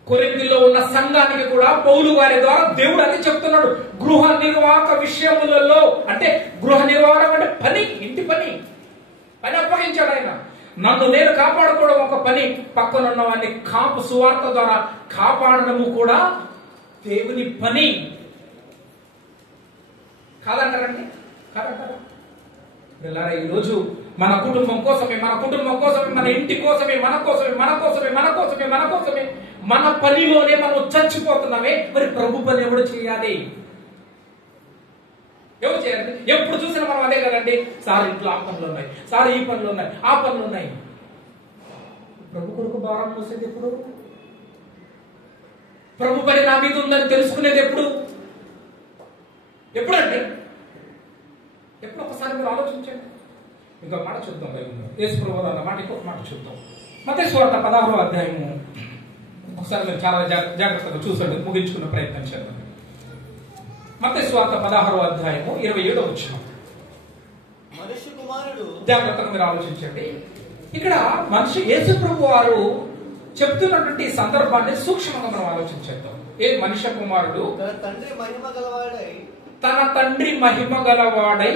కొరింథీలో ఉన్న సంఘానికి కూడా పౌలు గారి ద్వారా దేవుడు అది చెప్తున్నాడు. గృహ నిర్వాహక విషయములలో, అంటే గృహ నిర్వహణ అంటే పని, ఇంటి పని అప్పగించాడు ఆయన. నన్ను నేను కాపాడుకోవడం ఒక పని, పక్కనున్న వాడిని సువార్త ద్వారా కాపాడడము కూడా దేవుని పని కాదంటారండి? కాదంటారా? ఈరోజు మన కుటుంబం కోసమే, మన ఇంటి కోసమే, మన కోసమే మన పనిలోనే మనం చచ్చిపోతున్నామే. మరి ప్రభు పని ఎవరు చేయాలి? ఎవరు చేయాలి? ఎప్పుడు చూసినా మనం అదే కదండి, సార్ ఇంట్లో ఆ పనులు ఉన్నాయి, సార్ ఈ పనులు ఉన్నాయి, ఆ పనులు ఉన్నాయి. ప్రభు కొరకు భారం మోసేది ఎప్పుడు? ప్రభు పని నా మీద ఉందని తెలుసుకునేది ఎప్పుడు? ఎప్పుడంటే ఎప్పుడు ఒకసారి మీరు ఆలోచించండి. ఇంకొక మాట చూద్దాం. యేసు ప్రభువు అన్న మాట ఇంకొక మాట చూద్దాం. మత్తయి సువార్త 16వ అధ్యాయము ఒకసారి మీరు చాలా జాగ్రత్తగా చూసండి, ముగించుకునే ప్రయత్నం చేద్దాం. మత్తయి సువార్త 16వ అధ్యాయము 27వ వచనం. మనుష్య కుమారుడు, జాగ్రత్తగా మీరు ఆలోచించండి. ఇక్కడ మనిషి యేసు ప్రభువు వారు చెప్తున్నటువంటి సందర్భాన్ని సూక్ష్మంగా మనం ఆలోచించేద్దాం. మనుష్య కుమారుడు తన తండ్రి మహిమ గలవాడై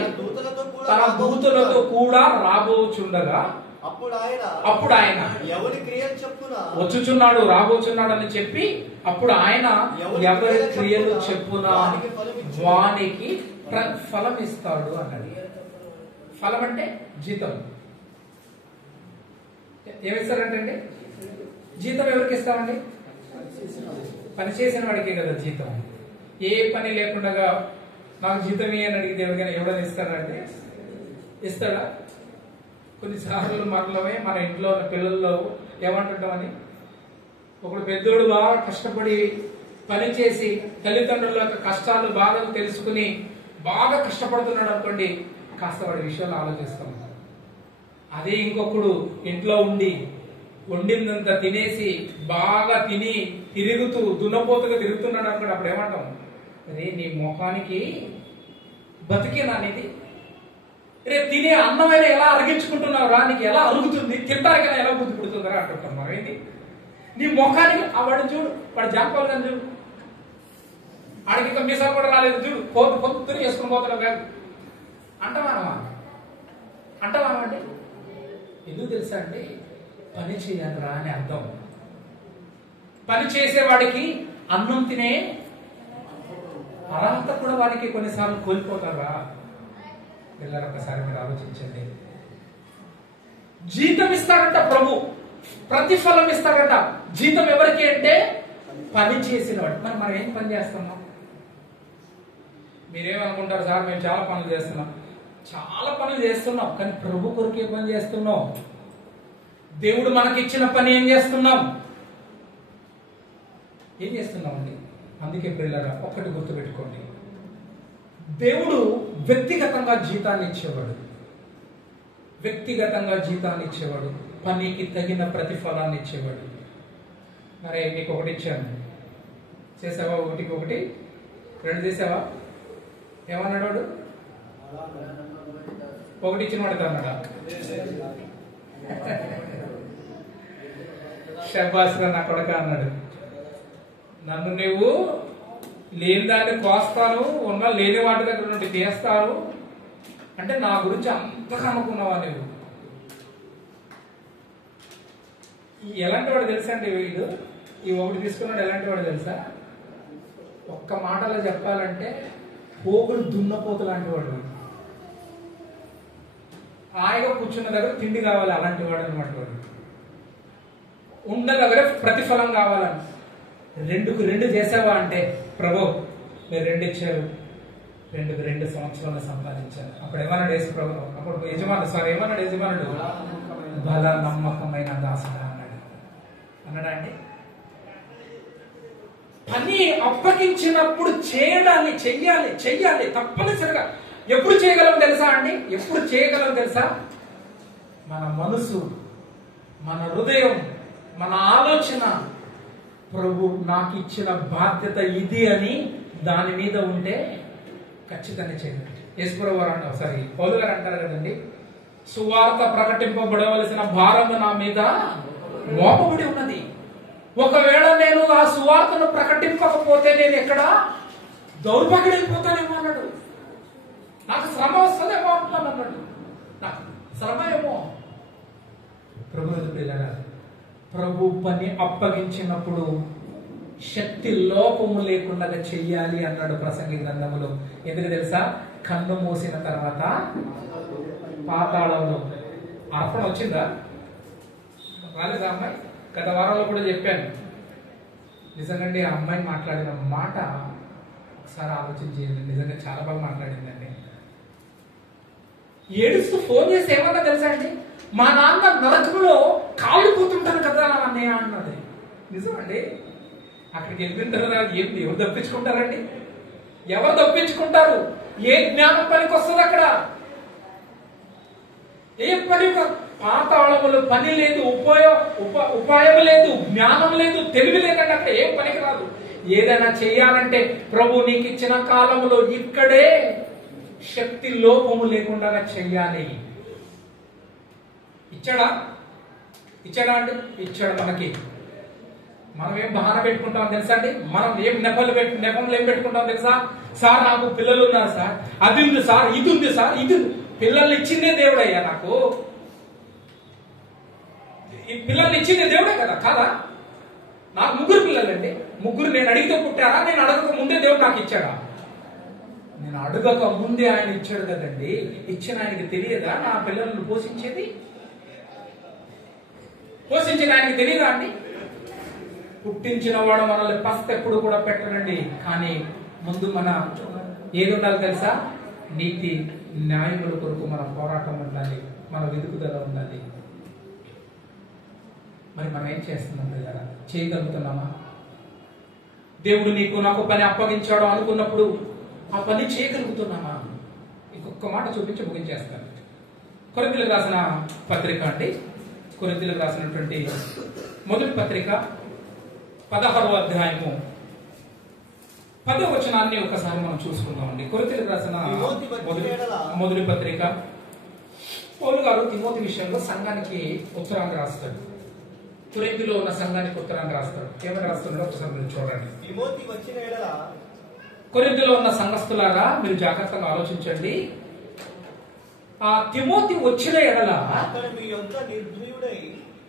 తన దూతలతో కూడా రాబోచుండగా అప్పుడు ఆయన వచ్చుచున్నాడు, రాబోచున్నాడు అని చెప్పి అప్పుడు ఆయన ఎవరి క్రియలు చెప్పున వానికి ఫలం ఇస్తాడు అన్నాడు. ఫలం అంటే జీతం. ఏమిస్తారంటే జీతం ఎవరికి ఇస్తామండి? పని చేసిన వాడికే కదా జీతం. ఏ పని లేకుండా నాకు జీతం అని అడిగితే ఎవరైనా ఇస్తాడంటే ఇస్తాడా? కొన్నిసార్లు మనలోనే మన ఇంట్లో ఉన్న పిల్లల్లో ఏమంటుంటామని, ఒకడు పెద్దోడు బాగా కష్టపడి పని చేసి తల్లిదండ్రుల యొక్క కష్టాలు బాధలు తెలుసుకుని బాగా కష్టపడుతున్నాడు అనుకోండి, కాస్త వాడి విషయాలు ఆలోచిస్తాం. అదే ఇంకొకడు ఇంట్లో ఉండి వండిందంతా తినేసి బాగా తిని తిరుగుతూ దున్నపోతుగా తిరుగుతున్నాడు అనుకోండి, అప్పుడు ఏమంటాం? రే నీ ముఖానికి బతికేనా అనేది? రే తినే అన్నమైన ఎలా అరిగించుకుంటున్నావు రా, నీకు ఎలా అరుగుతుంది, తింటానికైనా ఎలా బుద్ధి పుడుతుందిరా అంటుంటాం మనం. ఏంటి నీ ముఖానికి? వాడు చూడు, వాడు జాంపాలు కానీ చూడు, ఆడికి ఇంకా మీసాలు కూడా రాలేదు చూడు, పొద్దున వేసుకుని పోతున్నావు కాదు అంటవానమా? అంటవానమండి. ఎందుకు తెలుసా అండి? పని చేయాలరా అని అర్థం. పని చేసేవాడికి అన్నం తినే అర్హత కూడా వాడికి కొన్నిసార్లు కోల్పోతారా? పిల్లలు ఒకసారి మీరు ఆలోచించండి. జీతం ఇస్తాడంట ప్రభు, ప్రతిఫలం ఇస్తాడంట. జీతం ఎవరికి అంటే పని చేసినవాడు. మరి మనం ఏం పని చేస్తున్నాం? మీరేమనుకుంటారు? సార్ మేము చాలా పనులు చేస్తున్నాం. చాలా పనులు చేస్తున్నాం, కానీ ప్రభు కొరకు ఏ పని చేస్తున్నాం? దేవుడు మనకి ఇచ్చిన పని ఏం చేస్తున్నాం? ఏం చేస్తున్నామండి? అందుకే పిల్లరా ఒక్కటి గుర్తుపెట్టుకోండి, దేవుడు వ్యక్తిగతంగా జీతాన్ని ఇచ్చేవాడు. వ్యక్తిగతంగా జీతాన్ని ఇచ్చేవాడు, పనికి తగిన ప్రతిఫలాన్ని ఇచ్చేవాడు. మరి నీకు ఒకటి ఇచ్చాను, చేసావా? ఒకటికి ఒకటి 2 చేసావా? ఏమన్నాడు వాడు? ఒకటి ఇచ్చిన వాడితో అన్నాడా? షబాస్గా నా కొడక అన్నాడు. నన్ను నువ్వు లేని దాన్ని కోస్తాను, ఉన్న లేని వాటి దగ్గర నుండి తీస్తాను అంటే నా గురించి అంతగా అనుకున్నావా నువ్వు? ఎలాంటి వాడు తెలుసా అండి వీడు? ఈ ఒకటి తీసుకున్నాడు ఎలాంటి వాడు తెలుసా? ఒక్క మాటలో చెప్పాలంటే పోగుడు దున్నపోతు లాంటి వాడు. హాయిగా కూర్చున్న దగ్గర తిండి కావాలి, అలాంటి వాడు అనమాట వాడు. ఉన్న దగ్గర ప్రతిఫలం కావాలని. 2కు 2 చేసావా అంటే, ప్రభు మీరు 2 ఇచ్చారు, 2కు 2 సంవత్సరాలు సంపాదించారు. అప్పుడు ఏమన్నాడు యేసు ప్రభు? అప్పుడు ఏమన్నాడు యజమానుడు? బల నమ్మకమైన దాసుడా అన్నాడు. అన్నాడా అండి? పని అప్పగించినప్పుడు చేయడాన్ని చెయ్యాలి తప్పనిసరిగా. ఎప్పుడు చేయగలం తెలుసా అండి? ఎప్పుడు చేయగలం తెలుసా? మన మనసు, మన హృదయం, మన ఆలోచన ప్రభు నాకు ఇచ్చిన బాధ్యత ఇది అని దాని మీద ఉంటే ఖచ్చితంగా చేయాలి. యేసుప్రభు వారు అంటారు, సారీ పౌలు గారు అంటారు కదండి, సువార్త ప్రకటింపబడవలసిన భారం నా మీద మోపబడి ఉన్నది. ఒకవేళ నేను ఆ సువార్తను ప్రకటింపకపోతే నేను ఎక్కడ దౌర్భాగ్యుడైపోతానేమో అన్నాడు. నాకు శ్రమ వస్తుందేమో అంటున్నాను అన్నాడు. నాకు శ్రమ ఏమో. ప్రభు పని అప్పగించినప్పుడు శక్తి లోపము లేకుండా చెయ్యాలి అన్నాడు ప్రసంగి గ్రంథములో. ఎందుకు తెలుసా? కన్ను మూసిన తర్వాత పాతాళంలో అర్పణ వచ్చిందా? రాలేదా అమ్మాయి? గత వారంలో కూడా చెప్పాను. నిజంగా ఆ అమ్మాయి మాట్లాడిన మాట ఒకసారి ఆలోచించేయండి. నిజంగా చాలా బాగా మాట్లాడిందండి. ఏడుస్తూ ఫోన్ చేసి ఏమన్నా తెలుసా అండి? మా నాన్న నరకంలో కాళ్ళు కూతుంటారు కదా అన్నయ్య అన్నది. నిజమండి. అక్కడికి వెళ్ళిన తర్వాత ఎవరు తప్పించుకుంటారండి? ఎవరు తప్పించుకుంటారు? ఏ జ్ఞానం పనికి వస్తుంది అక్కడ? ఏ పని? పాతాళములు పని లేదు, ఉపాయం లేదు, జ్ఞానం లేదు, తెలివి లేదంటే అక్కడ ఏం పనికి రాదు. ఏదైనా చెయ్యాలంటే ప్రభు నీకు ఇచ్చిన కాలంలో ఇక్కడే శక్తి లోపము లేకుండా చెయ్యాలి. ఇచ్చాడా అంటే ఇచ్చాడు మనకి. మనం ఏం బహానా పెట్టుకుంటాం తెలుసా అండి? మనం ఏం నెపంలో ఏం పెట్టుకుంటాం తెలుసా? సార్ నాకు పిల్లలు ఉన్నారు సార్, అది ఉంది సార్, ఇది ఉంది సార్, ఇది పిల్లల్ని ఇచ్చిందే దేవుడయ్యా నాకు. ఈ పిల్లల్ని ఇచ్చిందే దేవుడే కదా, కాదా? నాకు 3 పిల్లలండి. 3 నేను అడిగితే పుట్టారా? నేను అడగక ముందే దేవుడు నాకు ఇచ్చాడా? నేను అడగక ముందే ఆయన ఇచ్చాడు కదండి. ఇచ్చిన ఆయనకి తెలియదా నా పిల్లలను పోషించేది? పోషించిన ఆయనకి తెలియదా అండి? పుట్టించిన వాడు మనల్ని పస్తెప్పుడు కూడా పెట్టడండి. కానీ ముందు మన ఏది ఉండాలి తెలుసా? నీతి న్యాయముల కొరకు మన పోరాటం ఉండాలి, మన వెతుకుదల ఉండాలి. మరి మనం ఏం చేస్తున్నాం పిల్లరా? చేయగలుగుతున్నామా? దేవుడు నీకు నాకు పని అప్పగించాడు అనుకున్నప్పుడు ఆ పని చేయగలుగుతున్నామా? ఇంకొక ఒక్క మాట చూపించి ముగించేస్తాను. కొరింథీయులకు రాసిన పత్రిక అండి, కొరింథీయులకు రాసినటువంటి మొదటి పత్రిక 16వ అధ్యాయము 10వ వచనాన్ని ఒకసారి మనం చూసుకుందామండి. కొరింథీయులకు రాసిన మొదటి పత్రిక. పౌలు గారు తిమోతి విషయంలో సంఘానికి ఉత్తరాన్ని రాస్తాడు. కొరింథీలో ఉన్న సంఘానికి ఉత్తరాన్ని రాస్తాడు. ఏమని రాస్తున్నాడో ఒకసారి మీరు చూడండి. తిమోతి వచ్చిన ఎడల, కొరింథీలో ఉన్న సంఘస్థులారా మీరు జాగ్రత్తగా ఆలోచించండి. ఆ తిమోతి వచ్చిన ఎడల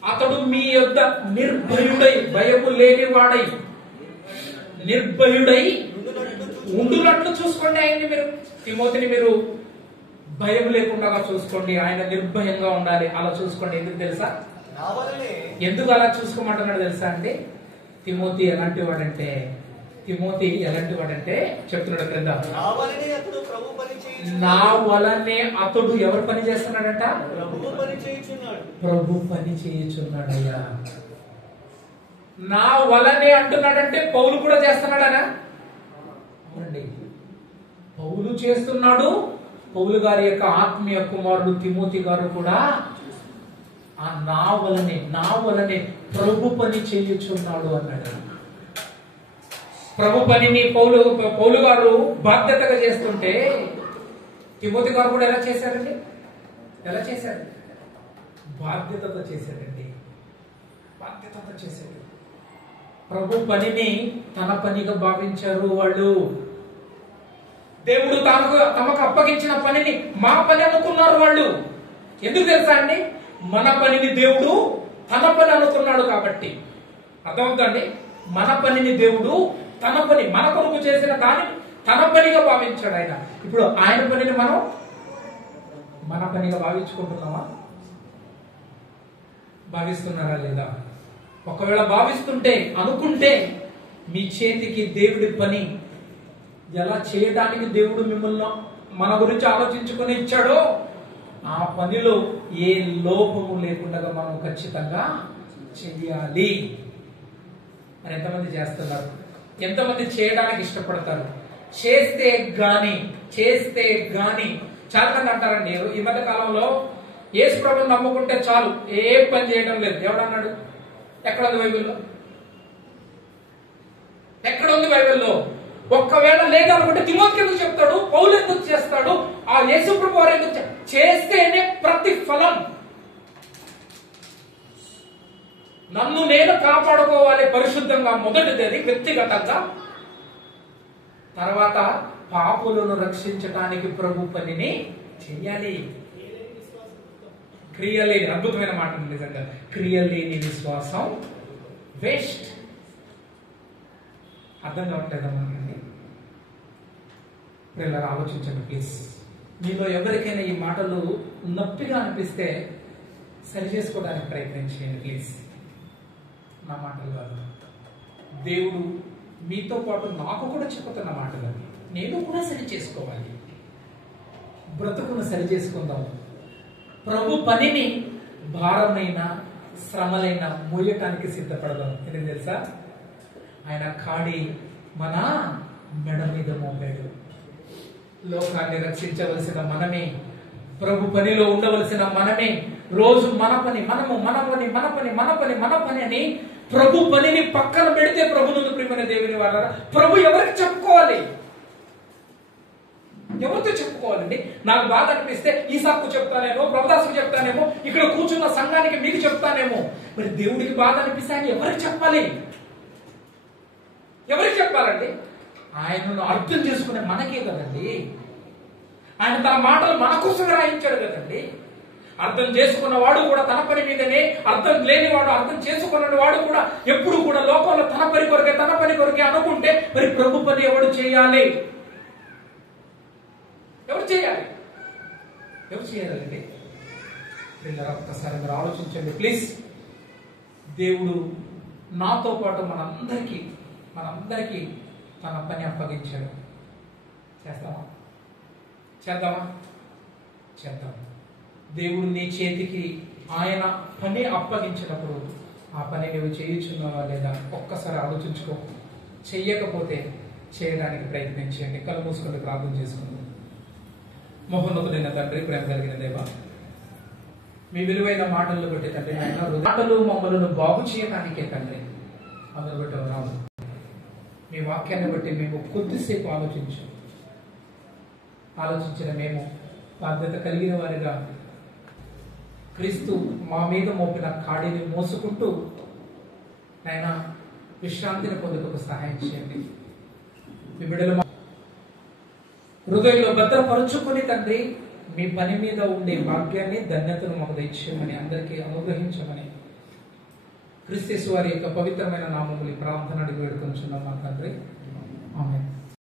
అతడు మీ యొద్ద నిర్భయుడై భయము లేనివాడై నిర్భయుడై ఉండునట్లు చూసుకోండి. ఆయన్ని మీరు, తిమోతిని మీరు భయం లేకుండా చూసుకోండి. ఆయన నిర్భయంగా ఉండాలి, అలా చూసుకోండి. ఎందుకు తెలుసా? ఎందుకు అలా చూసుకోమంటున్నాడు తెలుసా అండి? తిమోతి ఎలాంటి వాడంటే చెప్తున్నాడు క్రింద, నా వలనే అతడు ఎవరు పని చేస్తున్నాడంట? ప్రభు పని చేయుచున్నాడయ్యా. నా వలనే అంటున్నాడంటే పౌలు కూడా చేస్తున్నాడనా? అవునండి, పౌలు చేస్తున్నాడు. పౌలు గారి యొక్క ఆత్మీయ కుమారుడు తిమోతి గారు కూడా ఆ నా వలనే ప్రభు పని చేయుచున్నాడు అన్నాడు. ప్రభు పనిని పౌలు గారు బాధ్యతగా చేస్తుంటే తిమోతి గారు కూడా ఎలా చేశారు? బాధ్యతతో చేశాడండి. ప్రభు పనిని తన పనిగా భావించారు వాళ్ళు. దేవుడు తమకు అప్పగించిన పనిని మా పని అనుకున్నారు వాళ్ళు. ఎందుకు తెలుసా అండి? మన పనిని దేవుడు తన పని అనుకున్నాడు కాబట్టి. అర్థమవుతుందండి? మన పనిని దేవుడు తన పని, మన కొరకు చేసిన దానిని తన పనిగా భావించాడు ఆయన. ఇప్పుడు ఆయన పనిని మనం మన పనిగా భావించుకుంటున్నామా? భావిస్తున్నారా లేదా? ఒకవేళ భావిస్తుంటే, అనుకుంటే మీ చేతికి దేవుడి పని ఎలా చేయడానికి దేవుడు మిమ్మల్ని మన గురించి ఆలోచించుకొని ఇచ్చాడో ఆ పనిలో ఏ లోపము లేకుండా మనం ఖచ్చితంగా చెయ్యాలి. మరి ఎంతమంది చేస్తున్నారు? ఎంతమంది చేయడానికి ఇష్టపడతారు? చేస్తే గాని చాలా మంది అంటారండి ఈ మధ్య కాలంలో, యేసు ప్రభువుని నమ్ముకుంటే చాలు, ఏ పని చేయడం లేదు. ఎవడన్నాడు? ఎక్కడ ఉంది బైబిల్లో? ఒక్కవేళ లేదనుకుంటే తిమోతికి ఎందుకు చెప్తాడు? పౌలు ఎందుకు చేస్తాడు? ఆ యేసు ప్రభు వారు ఎందుకు చేస్తేనే ప్రతిఫలం. నన్ను నేను కాపాడుకోవాలి పరిశుద్ధంగా, మొదటిది అది వ్యక్తిగతంగా. తర్వాత పాపులను రక్షించడానికి ప్రభు పనిని చెయ్యాలి. క్రియలేని, అద్భుతమైన మాట నిజంగా, క్రియలేని విశ్వాసం వేస్ట్. అర్థం కావట్లేదా మనకండి? పిల్లలు ఆలోచించండి ప్లీజ్. మీలో ఎవరికైనా ఈ మాటలు నొప్పిగా అనిపిస్తే సరి చేసుకోవడానికి ప్రయత్నం చేయండి ప్లీజ్. నా మాటలు కాదు, దేవుడు మీతో పాటు నాకు కూడా చెప్పుతున్న మాటలు. నేను కూడా సరి చేసుకోవాలి, బ్రతుకును సరి చేసుకుందాం. ప్రభు పనిని భారమైన శ్రమలైన మోయటానికి సిద్ధపడదాం. ఎందుకు తెలుసా? ఆయన కాడి మన మెడ మీద మోపాడు. లోకాన్ని రక్షించవలసిన మనమే, ప్రభు పనిలో ఉండవలసిన మనమే. రోజు మన పని అని ప్రభు పనిని పక్కన పెడితే, ప్రభునందు ప్రియమైన దేవుని వాళ్ళ ప్రభు ఎవరికి చెప్పుకోవాలి? ఎవరితో చెప్పుకోవాలండి? నాకు బాగా అనిపిస్తే ఈసాకు చెప్తానేమో, ప్రభుదాసుకు చెప్తానేమో, ఇక్కడ కూర్చున్న సంఘానికి మీకు చెప్తానేమో. మరి దేవుడికి బాగా అనిపిస్తే ఆయన ఎవరికి చెప్పాలి? ఎవరికి చెప్పాలండి? ఆయనను అర్థం చేసుకునే మనకే కదండి. ఆయన తన మాటలు మన కోసం రాయించాడు కదండి. అర్థం చేసుకున్న వాడు కూడా తన పని మీదనే, అర్థం లేనివాడు, అర్థం చేసుకున్న వాడు కూడా ఎప్పుడు కూడా లోకంలో తన పని కొరకే అనుకుంటే, మరి ప్రభు పని ఎవరు చేయాలి? ఎవరు చేయాలండి? ఒక్కసారి మీరు ఆలోచించండి ప్లీజ్. దేవుడు నాతో పాటు మనందరికీ తన పని అప్పగించాడు. చేద్దామా? దేవుడు నీ చేతికి ఆయన పని అప్పగించినప్పుడు ఆ పని నువ్వు చేయుచున్నావా లేదా ఒక్కసారి ఆలోచించుకో. చెయ్యకపోతే చేయడానికి ప్రయత్నించండి. కళ్ళు మూసుకొని ప్రార్థన చేసుకుందాం. మహోన్నతుడైన తండ్రి, ప్రేమ కలిగిన దేవ, మీ విలువైన మాటలను బట్టి తండ్రి, మాటలు మమ్మలను బాగు చేయడానికే తండ్రి. అందును బట్టి రాము, మీ వాక్యాన్ని బట్టి మేము కొద్దిసేపు ఆలోచించిన మేము బాధ్యత కలిగిన వారిగా క్రీస్తు మా మీద మోపిన కాడిని మోసుకుంటూ ఆయన విశ్రాంతిని పొందుటకు సహాయం చేయండి. మీ బిడ్డలు హృదయంలో భద్రపరుచుకుని తండ్రి, మీ పని మీద ఉండే భాగ్యాన్ని, ధన్యతను మాకు దయచేయమని, అందరికీ అనుగ్రహించమని క్రీస్తు వారి యొక్క పవిత్రమైన నామములు ప్రార్థన అడిగి వేడుకొంచున్నాం మా తండ్రి. ఆమేన్.